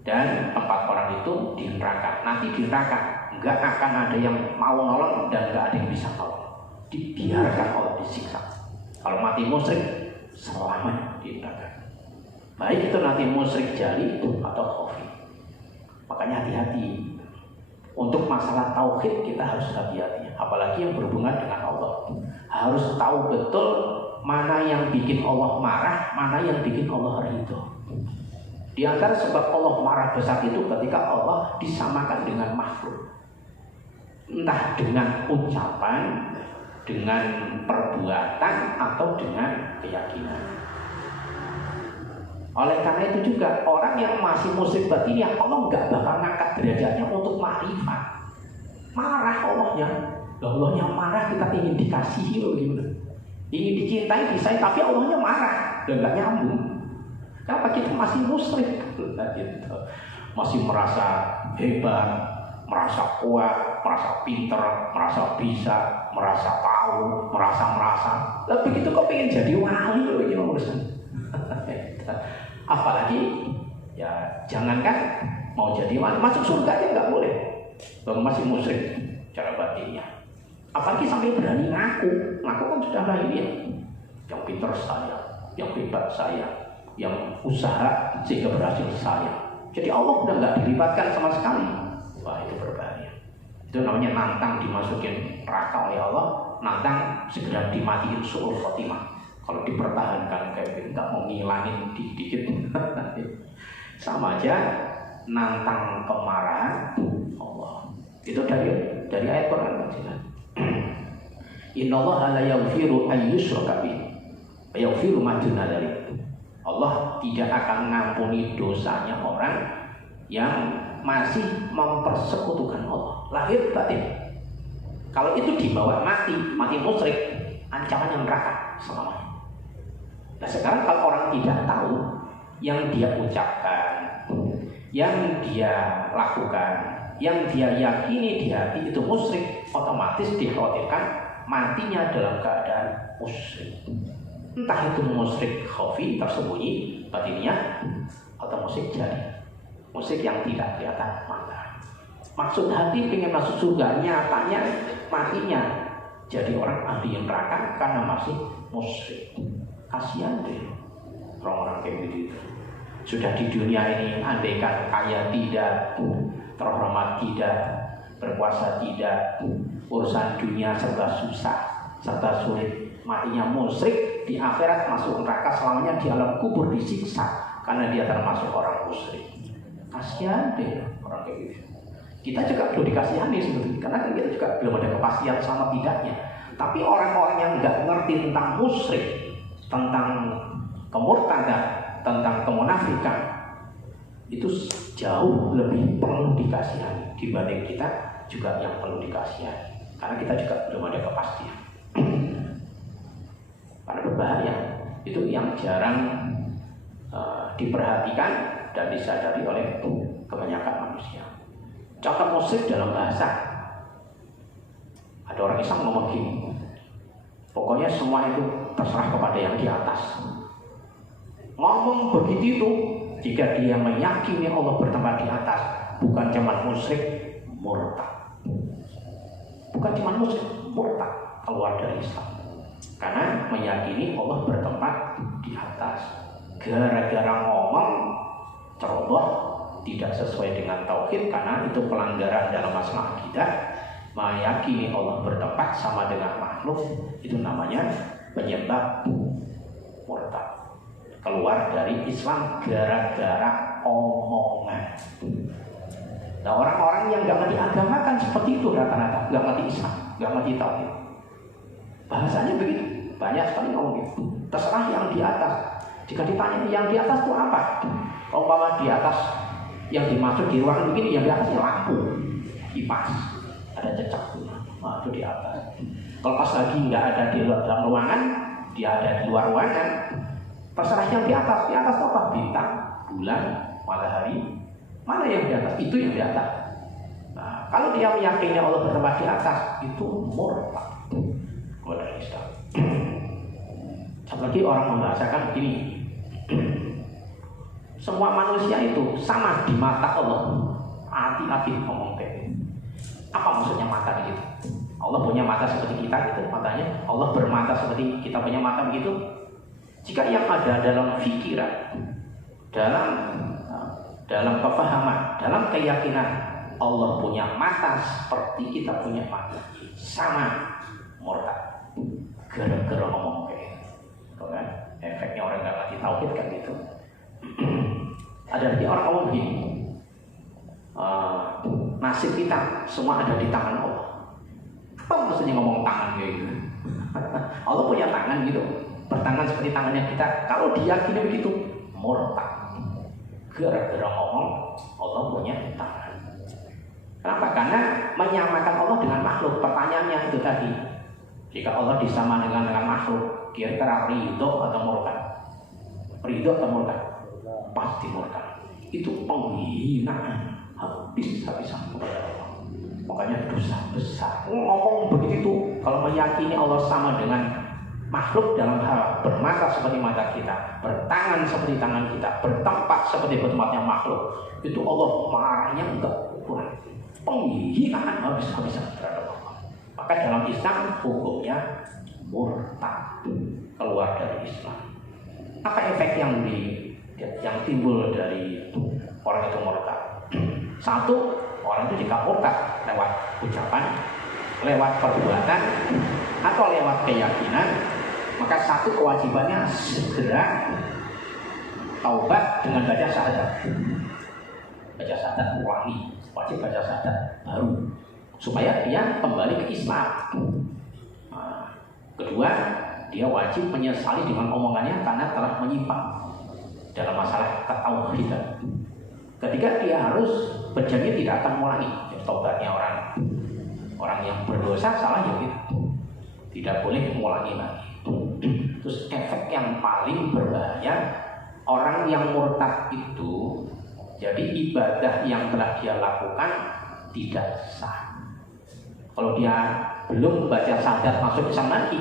Dan tempat orang itu di neraka. Nanti di neraka nggak akan ada yang mau nolong dan nggak ada yang bisa nolong. Dibiarkan Allah disiksa. Kalau mati musyrik selamanya di neraka. Baik itu nanti musyrik jali atau khafi. Makanya hati-hati. Untuk masalah tauhid kita harus hati-hati. Apalagi yang berhubungan dengan Allah. Harus tahu betul mana yang bikin Allah marah, mana yang bikin Allah ridho. Di antara sebab Allah marah besar itu ketika Allah disamakan dengan makhluk. Entah dengan ucapan, dengan perbuatan, atau dengan keyakinan. Oleh karena itu juga orang yang masih musyrik batinnya, Allah nggak bakal ngangkat derajatnya untuk makrifat. Marah Allahnya. Allahnya marah, kita ingin dikasihi loh gimana? Ingin dicintai, disayang, tapi Allahnya marah dan nggak nyambung. Kenapa kita masih musyrik? Gitu. Masih merasa hebat, merasa kuat, merasa pinter, merasa bisa, merasa tahu, merasa. Lah begitu kok pengen jadi wali loh ini urusan. Apalagi ya jangankan mau jadi wali, masuk surga aja nggak boleh. Kalau masih musyrik cara batinnya. Apalagi sampai berani ngaku kan sudah lahir. Yang pintar saya, yang hebat saya, yang usaha sehingga berhasil saya. Jadi Allah udah nggak dilibatkan sama sekali. Wah itu berbahaya. Itu namanya nantang dimasukin neraka oleh Allah, nantang segera dimatiin suul khotimah. Kalau dipertahankan kayak gitu, nggak mau ngilangin dikit. Sama aja nantang kemarahan Allah. Itu dari ayat Quran kan jelas. Innallaha la yaghfiru an yushraka bihi wa yaghfiru ma duna dzalik. Allah tidak akan mengampuni dosanya orang yang masih mempersekutukan Allah lahir batin. Kalau itu dibawa mati musyrik, ancamannya neraka selamanya. Nah sekarang kalau orang tidak tahu yang dia ucapkan, yang dia lakukan, yang dia yakini di hati itu musyrik, otomatis dikhawatirkan matinya dalam keadaan musyrik. Entah itu musyrik khafi tersembunyi batinnya, atau musyrik jari, musyrik yang tidak kelihatan mata. Maksud hati pengen masuk surga, nyatanya matinya jadi orang ahli neraka karena masih musyrik. Kasihan deh orang-orang kayak begitu. Sudah di dunia ini andaikan kaya tidak, terhormat tidak, berkuasa tidak, urusan dunia serba susah, serba sulit, matinya musyrik, di akhirat masuk neraka selamanya, di alam kubur disiksa karena dia termasuk orang musyrik. Kasihan deh orang kayak gitu. Kita juga belum dikasihani sebetulnya, karena kita juga belum ada kepastian sama tidaknya. Tapi orang-orang yang nggak ngerti tentang musyrik, tentang kemurtadan, tentang kemunafikan, itu jauh lebih perlu dikasihani dibanding kita juga yang perlu dikasihani. Karena kita juga belum ada kepastian. Karena berbahaya, itu yang jarang diperhatikan dan disadari oleh kebanyakan manusia. Contoh musyrik dalam bahasa, ada orang Islam ngomong gini, pokoknya semua itu terserah kepada yang di atas. Ngomong begitu itu, jika dia meyakini Allah bertempat di atas, bukan cuma musyrik, murtad. Bukan cuma musyrik, murtad, keluar dari Islam. Karena meyakini Allah bertempat di atas. Gara-gara ngomong ceroboh, tidak sesuai dengan tauhid, karena itu pelanggaran dalam masalah akidah. Meyakini Allah bertempat sama dengan makhluk, itu namanya penyebab murtad, keluar dari Islam gara-gara omongan. Nah, orang-orang yang nggak ngerti agama kan seperti itu rata-rata, nggak ngerti Islam, nggak ngerti tauhid. Bahasanya begitu, banyak sekali ngomong gitu. Terserah yang di atas. Jika ditanya yang di atas itu apa? Umpama di atas yang dimaksud di ruangan begini, yang di atasnya lampu, kipas, ada cecak, nah, itu di atas. Kalau pas lagi nggak ada di dalam ruangan, dia ada di luar ruangan. Terserah yang di atas itu apa? Bintang, bulan, matahari, mana yang di atas? Itu yang di atas. Nah, kalau dia meyakini Allah bertempat di atas, itu murtad. Keluar dari Islam. Satu lagi orang membahasakan begini, semua manusia itu sama di mata Allah. Hati-hati ngomong kayak gitu. Apa maksudnya mata begitu? Allah punya mata seperti kita gitu matanya. Allah bermata seperti kita punya mata begitu. Jika yang ada dalam pikiran, dalam kefahaman, dalam keyakinan Allah punya mata seperti kita punya mata, sama, murtad. Gara-gara ngomong kayak gitu kan? Efeknya orang nggak ngerti tauhid kan gitu. Ada lagi orang ngomong begini, nasib kita semua ada di tangan Allah. Apa maksudnya ngomong tangan kayak gitu? Allah punya tangan gitu, bertangan seperti tangannya kita. Kalau diyakini begitu, murtad. Gara-gara ngomong Allah punya tangan. Kenapa? Karena menyamakan Allah dengan makhluk. Pertanyaannya itu tadi, jika Allah disamakan dengan makhluk, kira-kira ridho atau murtad? Ridho atau murtad? Pasti murtad. Itu penghinaan habis-habisan kepada Allah. Makanya dosa besar. Ngomong begitu, kalau meyakini Allah sama dengan makhluk dalam hal bermata seperti mata kita, bertangan seperti tangan kita, bertempat seperti bertempatnya makhluk, itu Allah marahnya enggak kurang. Penghinaan habis-habisan terhadap Allah. Maka dalam Islam hukumnya murtad, keluar dari Islam. Apa efek yang timbul dari orang itu murtad? Satu, orang itu jika murtad lewat ucapan, lewat perbuatan, atau lewat keyakinan, maka satu kewajibannya segera taubat dengan baca syahadat. Baca syahadat ulangi, wajib baca syahadat baru, supaya dia kembali ke Islam. Nah, kedua, dia wajib menyesali dengan omongannya karena telah menyimpang dalam masalah ketauhidan. Ketiga, dia harus berjanji tidak akan mengulangi. Taubatnya orang yang berdosa salah ya gitu, tidak boleh mengulangi lagi. Terus efek yang paling berbahaya, orang yang murtad itu jadi ibadah yang telah dia lakukan tidak sah. Kalau dia belum baca syahadat masuk Islam lagi,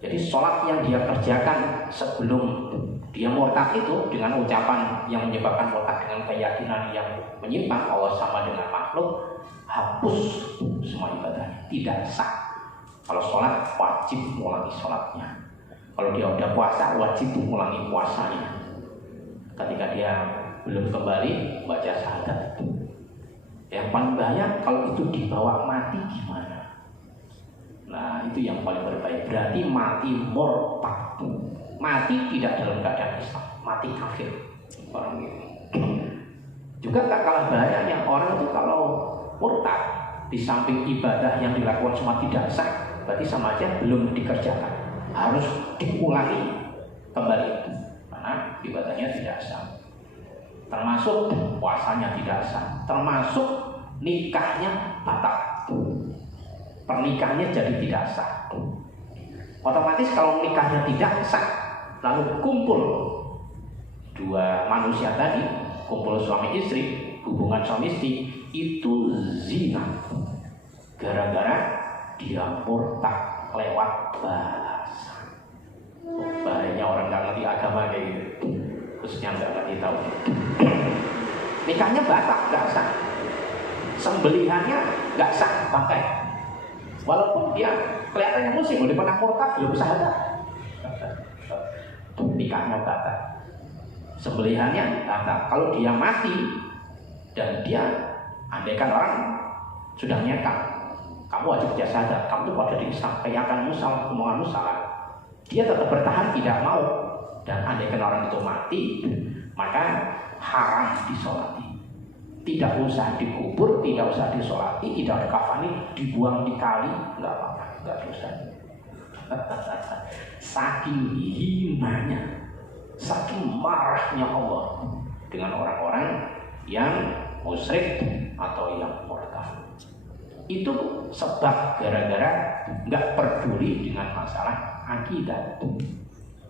jadi sholat yang dia kerjakan sebelum dia murtad itu dengan ucapan yang menyebabkan murtad, dengan keyakinan yang menyimpang Allah sama dengan makhluk, hapus semua ibadahnya, tidak sah. Kalau sholat wajib mengulangi sholatnya. Kalau dia udah puasa wajib mengulangi puasanya. ketika dia belum kembali baca syahadat. Yang paling bahaya kalau itu dibawa mati gimana? Nah itu yang paling berbahaya. Berarti mati murtad, mati tidak dalam keadaan Islam, mati kafir orang itu. Juga tak kalah bahayanya orang itu kalau murtad, di samping ibadah yang dilakukan semua tidak sah, berarti sama aja belum dikerjakan, harus diulangi kembali karena ibadahnya tidak sah. Termasuk puasanya tidak sah, termasuk nikahnya batal, pernikahannya jadi tidak sah. Otomatis kalau nikahnya tidak sah, lalu kumpul dua manusia tadi, kumpul suami istri, hubungan suami istri, itu zina, gara-gara dia murtad lewat bahasa. Bahayanya orang nggak ngerti agama kayak gitu, khususnya nggak ngerti tahu. Nikahnya batal, nggak sah. Sembelihannya nggak sah pakai. Walaupun dia kelihatannya muslim, udah pernah murtad, belum syahadat. Nikahnya batal. Sembelihannya batal. Kalau dia mati dan dia andaikan orang sudah nyekap, kamu wajib baca syahadat, kamu tuh pada disampaikan musalah, omongan musalah, dia tetap bertahan tidak mau. Dan andaikan orang itu mati, maka haram disolati. Tidak usah dikubur, tidak usah disolati, tidak dikafani, dibuang di kali, nggak apa-apa, nggak dosa. Saking hinanya, saking marahnya Allah dengan orang-orang yang musyrik atau yang murtad. Itu sebab gara-gara nggak peduli dengan masalah akidah,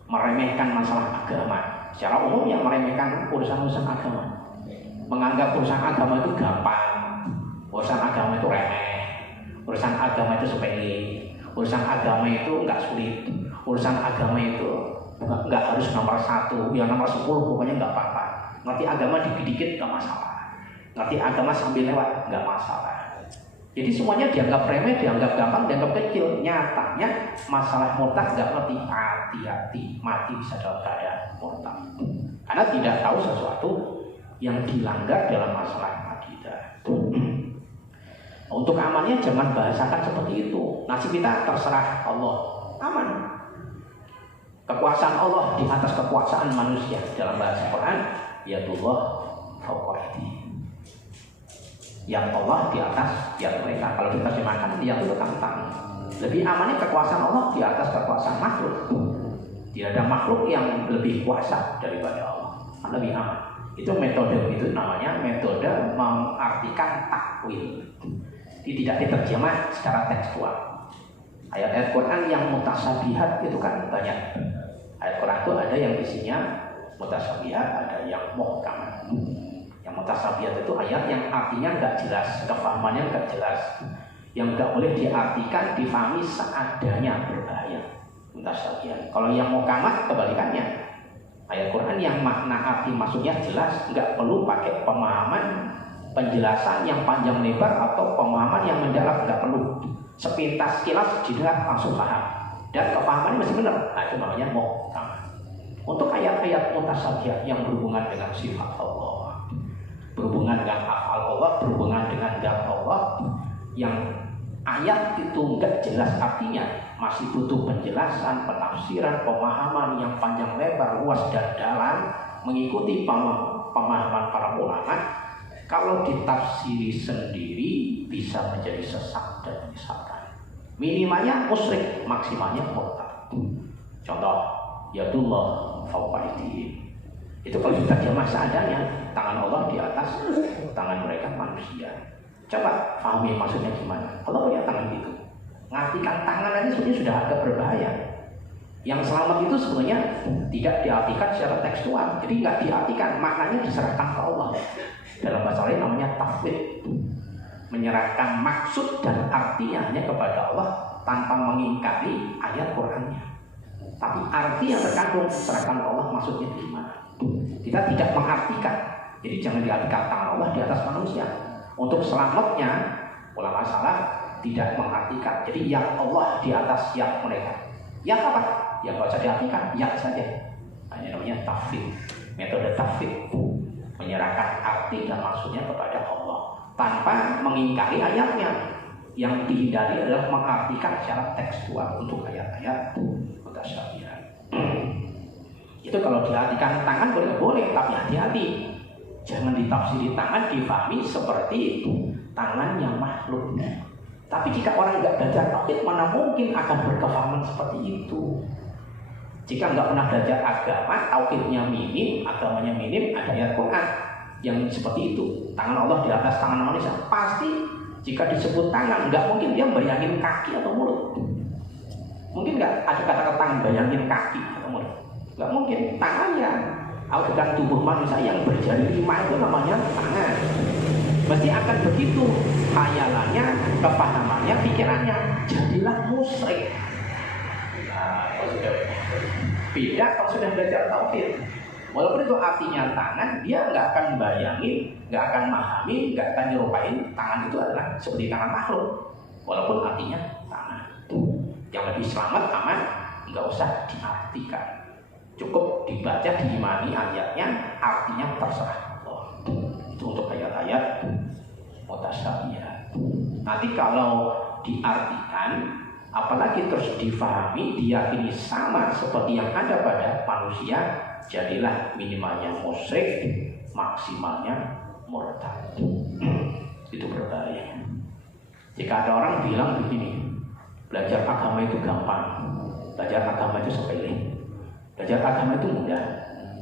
meremehkan masalah agama. Secara umum yang meremehkan urusan-urusan agama, menganggap urusan agama itu gampang, urusan agama itu remeh, urusan agama itu sepele, urusan agama itu nggak sulit, urusan agama itu nggak harus nomor 1, ya nomor 10 pokoknya nggak apa-apa. Ngerti agama dikit-dikit nggak masalah, ngerti agama sambil lewat nggak masalah. Jadi semuanya dianggap remeh, dianggap gampang, dianggap kecil. Nyatanya masalah murtad nggak ngerti. Hati-hati, mati bisa dalam keadaan murtad, karena tidak tahu sesuatu yang dilanggar dalam masalah akidah. Untuk amannya jangan bahasakan seperti itu. Nasib kita terserah Allah, aman. Kekuasaan Allah di atas kekuasaan manusia. Dalam bahasa Quran, yadullah fawqa aydihim. Yang Allah di atas yang mereka. Kalau kita terjemahkan, dia itu tangan. Lebih amannya kekuasaan Allah di atas kekuasaan makhluk. Tidak ada makhluk yang lebih kuasa daripada Allah. Lebih aman. Itu metode, itu namanya metode mengartikan takwil. Ini tidak diterjemah secara tekstual. Ayat-ayat Quran yang mutasyabihat itu kan banyak. Ayat Quran itu ada yang isinya mutasyabihat, ada yang muhkamat. Yang mutasyabihat itu ayat yang artinya nggak jelas, kefahamannya nggak jelas, yang nggak boleh diartikan, difahami seadanya, berbahaya. Mutasyabihat. Kalau yang muhkamat kebalikannya. Ayat Quran yang makna arti maksudnya jelas, nggak perlu pakai pemahaman penjelasan yang panjang lebar atau pemahaman yang mendalam, nggak perlu. Sepintas kilas jidat langsung paham dan kepahamannya masih benar. Nah, itu namanya muhkamat. Untuk ayat-ayat mutasyabihat yang berhubungan dengan sifat Allah, berhubungan dengan afal Allah, berhubungan dengan zat Allah, yang ayat itu nggak jelas artinya, masih butuh penjelasan, penafsiran, pemahaman yang panjang lebar, luas dan dalam, mengikuti pemahaman para ulama. Kalau ditafsiri sendiri bisa menjadi sesat dan menyesatkan. Minimalnya musyrik, maksimalnya murtad. Contoh, yadullah fawqa aydihim. Itu kalau diterjemah seadanya, tangan Allah di atas tangan mereka manusia. Coba pahami maksudnya gimana. Allah punya tangan gitu. Ngartikan tangan aja sebenarnya sudah agak berbahaya. Yang selamat itu sebenarnya tidak diartikan secara tekstual. Jadi nggak diartikan, maknanya diserahkan ke Allah. Dalam bahasa lain namanya tafwid. Menyerahkan maksud dan artinya hanya kepada Allah tanpa mengingkari ayat Qur'annya. Tapi arti yang terkandung serahkan Allah maksudnya gimana. Kita tidak mengartikan. Jadi jangan diartikan tangan Allah di atas manusia. Untuk selamatnya ulama salaf tidak mengartikan. Jadi yang Allah di atas yang mereka. Yang apa? Yang nggak usah diartikan, yang saja. Ini namanya tafwid. metode tafwid, menyerahkan arti dan maksudnya kepada Allah tanpa mengingkari ayatnya. Yang dihindari adalah mengartikan secara tekstual untuk ayat-ayat mutasyabihat. Itu kalau diartikan tangan boleh, tapi hati-hati. Jangan ditafsiri tangan difahami seperti itu, tangan yang makhluk. Tapi jika orang nggak belajar tauhid, mana mungkin akan berkefahaman seperti itu. Jika nggak pernah belajar agama, tauhidnya minim, agamanya minim, ada ayat Quran yang seperti itu. Tangan Allah di atas tangan manusia, pasti jika disebut tangan, nggak mungkin dia bayangin kaki atau mulut. Mungkin nggak ada kata-kata tangan bayangin kaki atau mulut. Nggak mungkin. Tangan ya organ tubuh manusia yang berjari 5 itu namanya tangan. Mesti akan begitu khayalannya, kepahamannya, pikirannya. Jadilah musyrik. Nah, kalau sudah beda kalau sudah belajar tauhid. Walaupun itu artinya tangan, dia nggak akan bayangin, nggak akan memahami, nggak akan nyerupain tangan itu adalah seperti tangan makhluk. Walaupun artinya tangan. Yang lebih selamat aman, nggak usah diartikan. Cukup dibaca, diimani ayatnya, artinya terserah Allah. Itu untuk ayat-ayat mutasyabihat. Nanti kalau diartikan, apalagi terus difahami, diyakini sama seperti yang ada pada manusia, jadilah minimalnya musyrik, maksimalnya murtad. Itu berbahaya. Jika ada orang bilang begini, belajar agama itu gampang, belajar agama itu sepele, belajar agama itu mudah,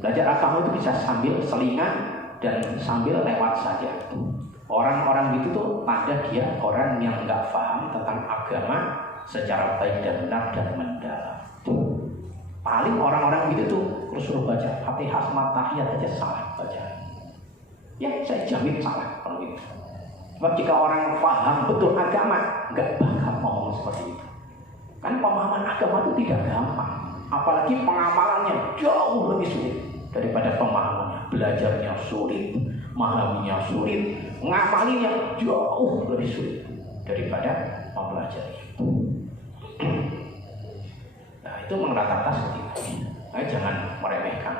belajar agama itu bisa sambil selingan dan sambil lewat saja. Orang-orang itu tuh pada dia orang yang nggak paham tentang agama secara baik dan benar dan mendalam. Paling orang-orang gitu tuh terus suruh baca Fatihah sama tahiyat aja salah baca. Ya saya jamin salah kalau gitu. Sebab jika orang paham betul agama, nggak bakal ngomong seperti itu. Kan pemahaman agama itu tidak gampang. Apalagi pengamalannya jauh lebih sulit daripada pemahamannya. Belajarnya sulit, memahaminya sulit, ngapalinya jauh lebih sulit daripada mempelajari. Itu rata-rata seperti itu. Jangan meremehkan.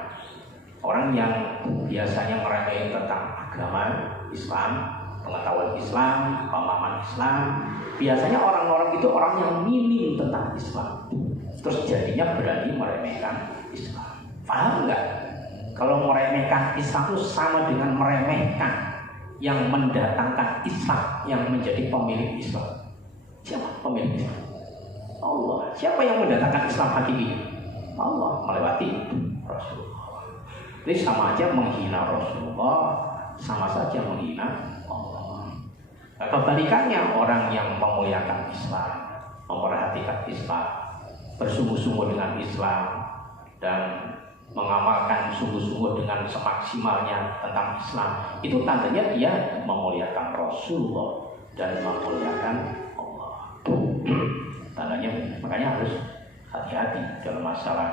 Orang yang biasanya meremehkan tentang agama Islam, pengetahuan Islam, pemahaman Islam, biasanya orang-orang itu orang yang minim tentang Islam. Terus jadinya berani meremehkan Islam. Paham nggak? Kalau meremehkan Islam itu sama dengan meremehkan yang mendatangkan Islam, yang menjadi pemilik Islam. Siapa pemilik Islam? Allah. Siapa yang mendatangkan Islam hakiki? Allah melewati Rasulullah. Jadi sama aja menghina Rasulullah, sama saja menghina Allah. Nah, kebalikannya orang yang memuliakan Islam, memperhatikan Islam, bersungguh-sungguh dengan Islam dan mengamalkan sungguh-sungguh dengan semaksimalnya tentang Islam, itu tandanya dia memuliakan Rasulullah dan memuliakan Allah. Tandanya, makanya harus hati-hati dalam masalah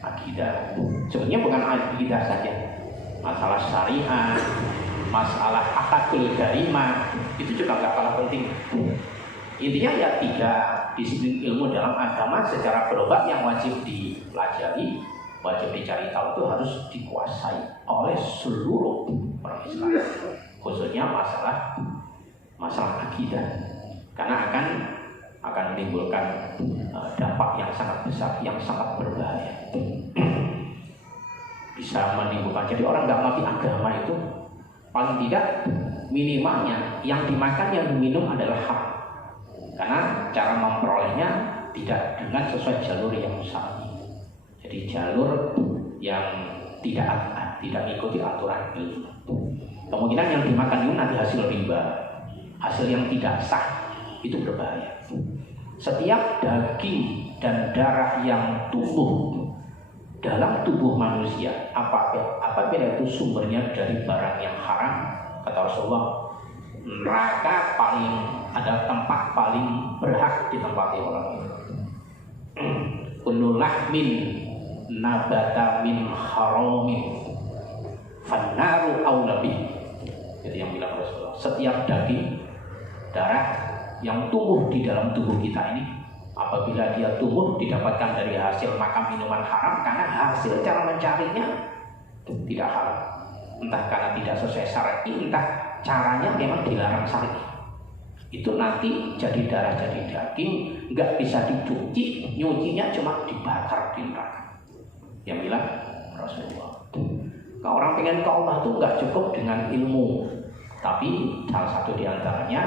akidah. Sebenarnya bukan akidah saja, masalah syariat, masalah akadul karimah, itu juga nggak kalah penting. Intinya ya 3 disiplin ilmu dalam agama secara global yang wajib dipelajari, wajib dicari tahu itu harus dikuasai oleh seluruh orang Islam, khususnya masalah akidah, karena akan menimbulkan dampak yang sangat besar, yang sangat berbahaya. Bisa menimbulkan, jadi orang nggak mengerti agama itu paling tidak minimalnya yang dimakan yang diminum adalah hak, karena cara memperolehnya tidak dengan sesuai jalur yang syar'i. Jadi jalur yang tidak ikuti aturan ilmu. Kemungkinan yang dimakan itu nanti hasil riba, hasil yang tidak sah, itu berbahaya. Setiap daging dan darah yang tumbuh dalam tubuh manusia, apabila itu sumbernya dari barang yang haram, kata Rasulullah, neraka ada tempat paling berhak ditempati orang itu. Kullu lahmin nabata min haramin fannaru aula bih. Jadi yang bilang Rasulullah, setiap daging darah yang tumbuh di dalam tubuh kita ini, apabila dia tumbuh didapatkan dari hasil makan minuman haram, karena hasil cara mencarinya tidak halal. Entah karena tidak sesuai syar'i, entah caranya memang dilarang syar'i. Itu nanti jadi darah, jadi daging, nggak bisa dicuci, nyucinya cuma dibakar di neraka. Yang bilang Rasulullah. Kalau orang pengen ke Allah itu nggak cukup dengan ilmu, tapi salah satu diantaranya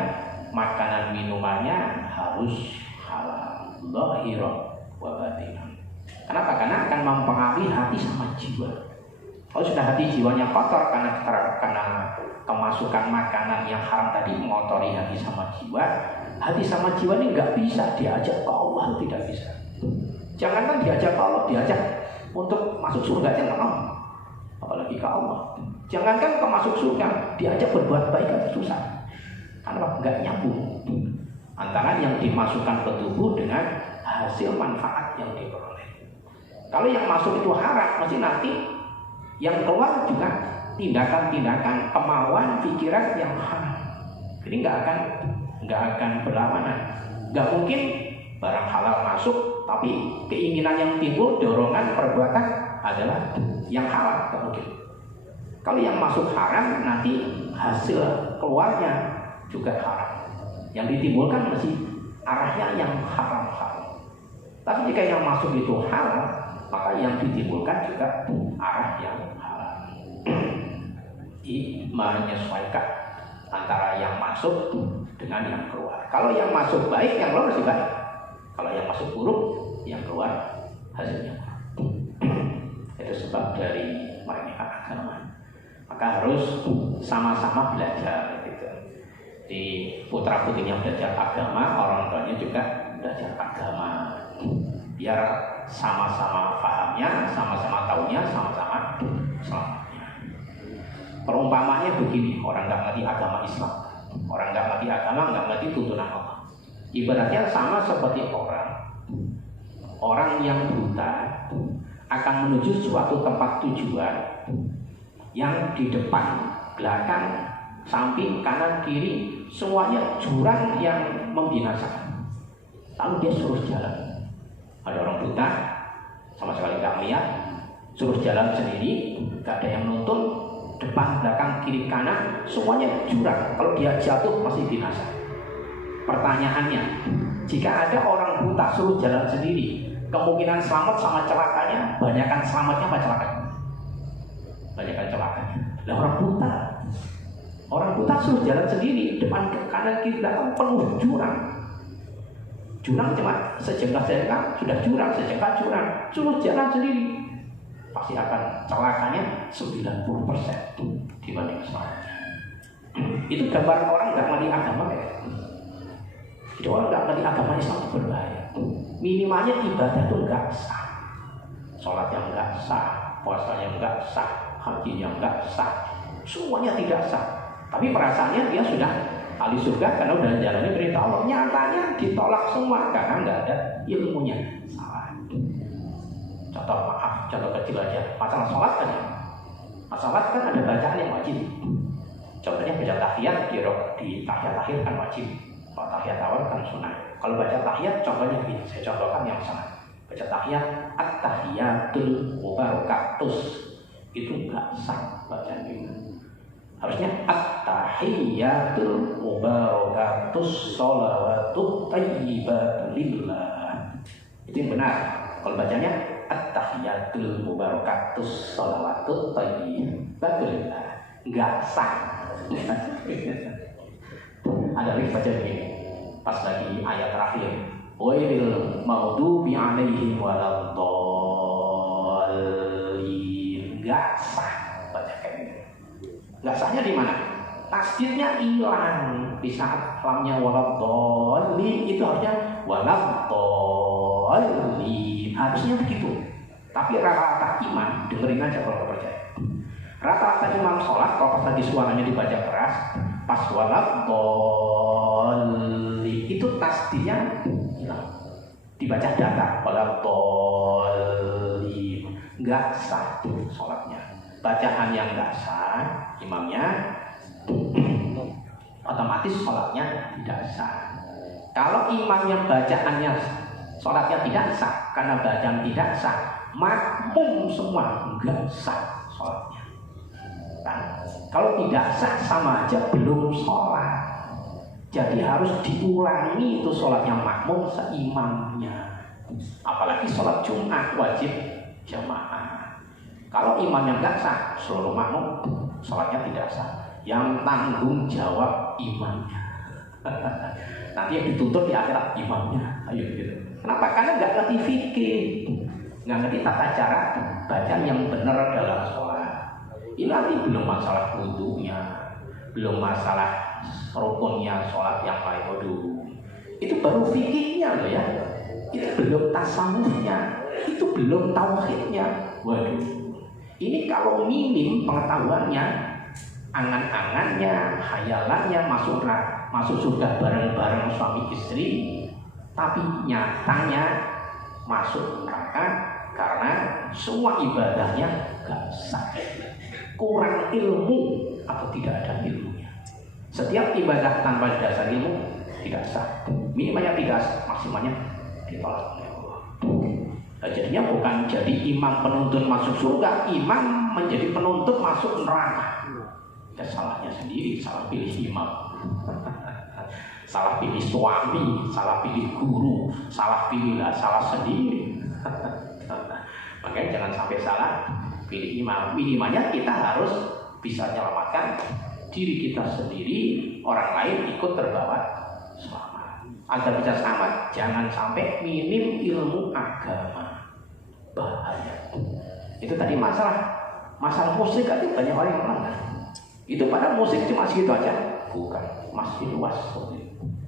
makanan minumannya harus halal, zahiran wa batinan. Kenapa? Karena akan mempengaruhi hati sama jiwa. Kalau sudah hati jiwanya kotor karena kemasukan makanan yang haram tadi mengotori hati sama jiwa ini nggak bisa diajak ke Allah, tidak bisa. Jangankan diajak ke Allah, diajak untuk masuk surga aja nggak mau, apalagi ke Allah. Jangankan ke masuk surga, diajak berbuat baik aja susah. Karena nggak nyambung antara yang dimasukkan ke tubuh dengan hasil manfaat yang diperoleh. Kalau yang masuk itu haram, mesti nanti yang keluar juga tindakan-tindakan, kemauan, pikiran yang haram. Jadi nggak akan berlawanan. Nggak mungkin barang halal masuk, tapi keinginan yang timbul, dorongan perbuatan adalah yang halal. Nggak mungkin. Kalau yang masuk haram, nanti hasil keluarnya juga haram. Yang ditimbulkan mesti arahnya yang haram-haram. Tapi jika yang masuk itu halal, maka yang ditimbulkan juga arah yang halal. Menyesuaikan antara yang masuk dengan yang keluar. Kalau yang masuk baik, yang keluar masih baik. Kalau yang masuk buruk, yang keluar hasilnya buruk. Itu sebab dari mereka agama. Maka harus sama-sama belajar gitu. Di putra putrinya belajar agama, orang tuanya juga belajar agama. Biar sama-sama pahamnya, sama-sama taunya, sama-sama selamatnya. Perumpamaannya begini, orang nggak ngerti agama Islam, orang nggak ngerti agama, nggak ngerti tuntunan Allah. Ibaratnya sama seperti orang yang buta akan menuju suatu tempat tujuan yang di depan, belakang, samping, kanan, kiri semuanya jurang yang membinasakan. Lalu dia suruh jalan. Ada orang buta, sama sekali nggak melihat, suruh jalan sendiri, nggak ada yang nuntun, depan, belakang, kiri, kanan, semuanya jurang. Kalau dia jatuh pasti binasa. Pertanyaannya, jika ada orang buta suruh jalan sendiri, kemungkinan selamat sama celakanya, banyakkan selamatnya apa celakanya? Banyakkan celakanya. Nah, orang buta suruh jalan sendiri, depan, kanan, kiri, belakang penuh jurang. Jurang cuma sejengkal sudah jurang, sejengkal jurang, suruh jalan sendiri, pasti akan celakanya 90% dibanding selamatnya. Itu gambaran orang nggak ngerti agama ya. Jadi orang nggak ngerti agama Islam itu berbahaya. Minimalnya ibadah itu nggak sah, sholat yang nggak sah, puasa yang nggak sah, haji yang nggak sah, semuanya tidak sah. Tapi perasaannya dia sudah ahli surga karena udah jalannya perintah Allah. Nyatanya ditolak semua karena nggak ada ilmunya. Salah. Contoh kecil aja, masalah sholat aja. Masalah kan ada bacaan yang wajib. Contohnya baca tahiyat di tahiyat akhir kan wajib. Kalau tahiyat awal kan sunnah. Kalau baca tahiyat contohnya gini, saya contohkan yang salah. Baca tahiyat at-tahiyatul mubarakatus itu nggak sah bacaan itu. Harusnya at-tahiyatul mubarakatus sholawatut thayyibatu lillah. Itu yang benar. Kalau bacanya at-tahiyatul mubarakatus sholawatut thayyibatu lillah, enggak sah. Ada lagi baca begini. Pas lagi ayat terakhir, wailil maghdubi alaihim waladdallin, enggak sah baca kayak gitu. Nggak sahnya di mana? Tasdidnya hilang di saat lamnya waladdallin, itu harusnya waladdallin, harusnya begitu. Tapi rata-rata imam, dengerin aja kalau nggak percaya. Rata-rata imam sholat kalau pas lagi suaranya dibaca keras, pas waladdallin itu tasdidnya hilang, dibaca datar waladdallin, nggak sah sholatnya. Bacaan yang nggak sah, imamnya otomatis sholatnya tidak sah. Kalau imam yang bacaannya sholatnya tidak sah karena bacaan tidak sah, makmum semua nggak sah. sholatnya. Kan? Kalau tidak sah sama aja belum sholat. Jadi harus diulangi itu sholatnya makmum seimamnya. Apalagi sholat Jumat wajib jamaah. Kalau imamnya nggak sah, seluruh makmum sholatnya tidak sah. Yang tanggung jawab imamnya. Nanti yang dituntut di akhirat imamnya. Ayo gitu. Kenapa? Karena nggak ngerti fikih, nggak ngerti tata cara baca yang benar dalam sholat. Ini nanti belum masalah wudunya, belum masalah rukunnya sholat yang lain. Waduh, itu baru fikihnya loh ya. Itu belum tasawufnya, itu belum tauhidnya. Waduh, ini kalau minim pengetahuannya, angan-angannya, hayalannya masuk surga bareng-bareng suami istri, tapi nyatanya masuk neraka karena semua ibadahnya gak sah, kurang ilmu atau tidak ada ilmunya. Setiap ibadah tanpa dasar ilmu tidak sah, minimalnya tidak sah, maksimalnya ditolak oleh Allah. Nah, jadinya bukan jadi imam penuntut masuk surga, imam menjadi penuntut masuk neraka. Ya salahnya sendiri, salah pilih imam. Salah pilih suami, salah pilih guru, salah sendiri. Makanya jangan sampai salah pilih imam. Minimalnya kita harus bisa menyelamatkan diri kita sendiri, orang lain ikut terbawa selamat. Agar bisa selamat, jangan sampai minim ilmu agama. Bahaya. Itu tadi masalah musik kan banyak orang yang melanggar. Itu pada musik cuma segitu aja, bukan, masih luas.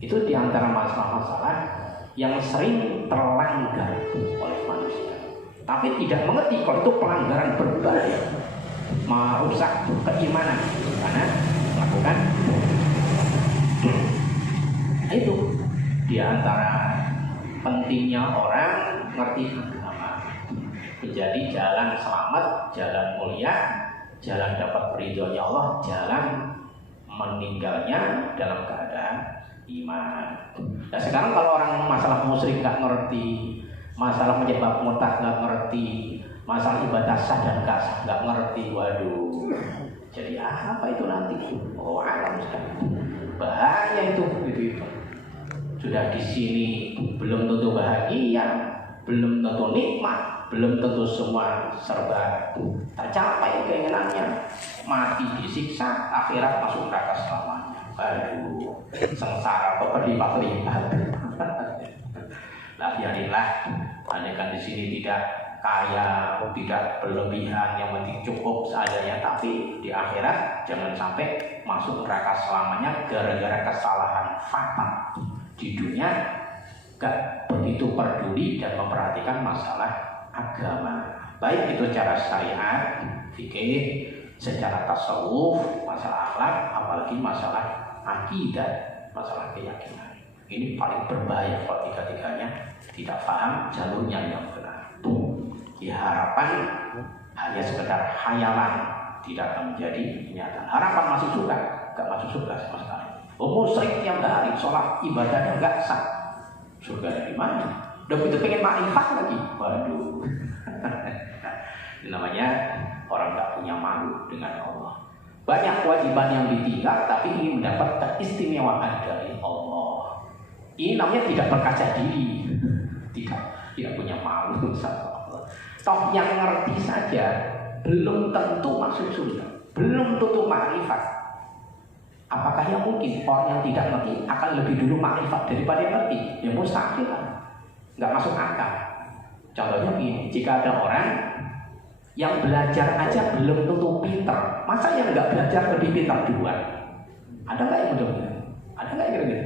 Itu diantara masalah-masalah yang sering terlanggar oleh manusia, tapi tidak mengerti kalau itu pelanggaran berbahaya, merusak keimanan karena melakukan itu. Diantara pentingnya orang ngerti agama, menjadi jalan selamat, jalan mulia, jalan dapat ridhonya Allah, jalan meninggalnya dalam keadaan iman. Nah sekarang kalau orang masalah musyrik nggak ngerti, masalah menyebab murtad nggak ngerti, masalah ibadah sah dan nggak sah nggak ngerti, waduh, jadi apa itu nanti? Oh alam sekali, bahaya itu. Sudah di sini belum tentu bahagia, belum tentu nikmat, belum tentu semua serba tercapai keinginannya, mati disiksa, akhirat masuk neraka selamanya. Aduh, sengsara kok berlipat-lipat. Lah biarinlah, hanya kan di sini tidak kaya, tidak berlebihan, yang penting cukup seadanya. Tapi di akhirat jangan sampai masuk neraka selamanya gara-gara kesalahan fatal. Di dunia gak begitu peduli dan memperhatikan masalah agama, baik itu cara syariat, fikih, secara tasawuf, masalah akhlak, apalagi masalah akidah, masalah keyakinan. Ini paling berbahaya kalau tiga-tiganya tidak paham jalurnya yang benar. Harapan hanya sekedar hayalan, tidak akan menjadi kenyataan. Harapan masuk surga, gak masuk surga sama sekali. Musyrik tiap hari sholat ibadahnya gak sah, surga dari mana? Udah begitu pengen makrifat lagi, waduh. Ini namanya orang gak punya malu dengan Allah. Banyak kewajiban yang ditinggal, tapi ingin mendapat keistimewaan dari Allah. Ini namanya tidak berkaca diri, tidak punya malu sama Allah. Toh yang ngerti saja belum tentu masuk surga, belum tentu makrifat. Apakah yang mungkin orang yang tidak ngerti akan lebih dulu makrifat daripada yang ngerti? Ya mustahil kan, nggak masuk akal. Contohnya begini, jika ada orang yang belajar aja belum tentu pintar, masa yang nggak belajar lebih pintar duluan? Ada nggak yang mudah-mudahan? Ada nggak yang gitu?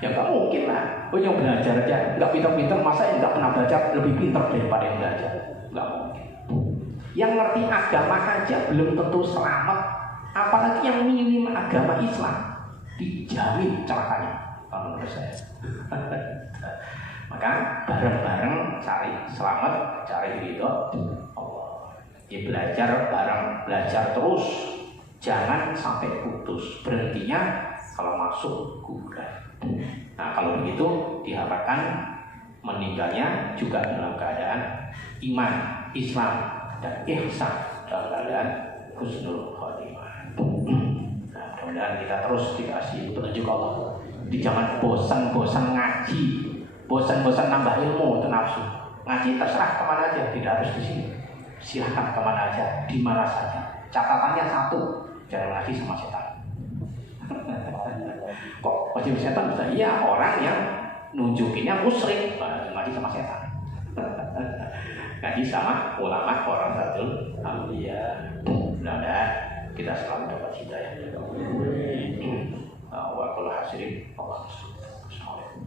Ya nggak mungkin lah. Oh yang belajar aja nggak pintar-pintar, masa yang nggak pernah belajar lebih pintar daripada yang belajar? Nggak mungkin. Yang ngerti agama aja belum tentu selamat, apalagi yang minim agama Islam, dijamin celakanya kalau menurut saya. Maka bareng-bareng cari selamat, cari ridho Allah. Belajar bareng, belajar terus, jangan sampai putus. Berhentinya kalau masuk kuburan. Nah kalau begitu diharapkan meninggalnya juga dalam keadaan iman, Islam, dan ihsan dalam keadaan husnul khotimah. Nah, mudah-mudahan kita terus dikasih petunjuk Allah. Jangan bosan-bosan ngaji, bosan-bosan nambah ilmu itu nafsu. Ngaji terserah kemana aja, tidak harus di sini. Silahkan kemana aja, di mana saja. Catatannya satu, jangan ngaji sama setan. Kok ngaji sama setan? Iya, orang yang nunjukinnya musyrik, ngaji sama setan. Ngaji sama ulama warasatul anbiya. Mudah-mudahan kita selalu dapat hidayah. Wa kullu hasirin. Assalamualaikum.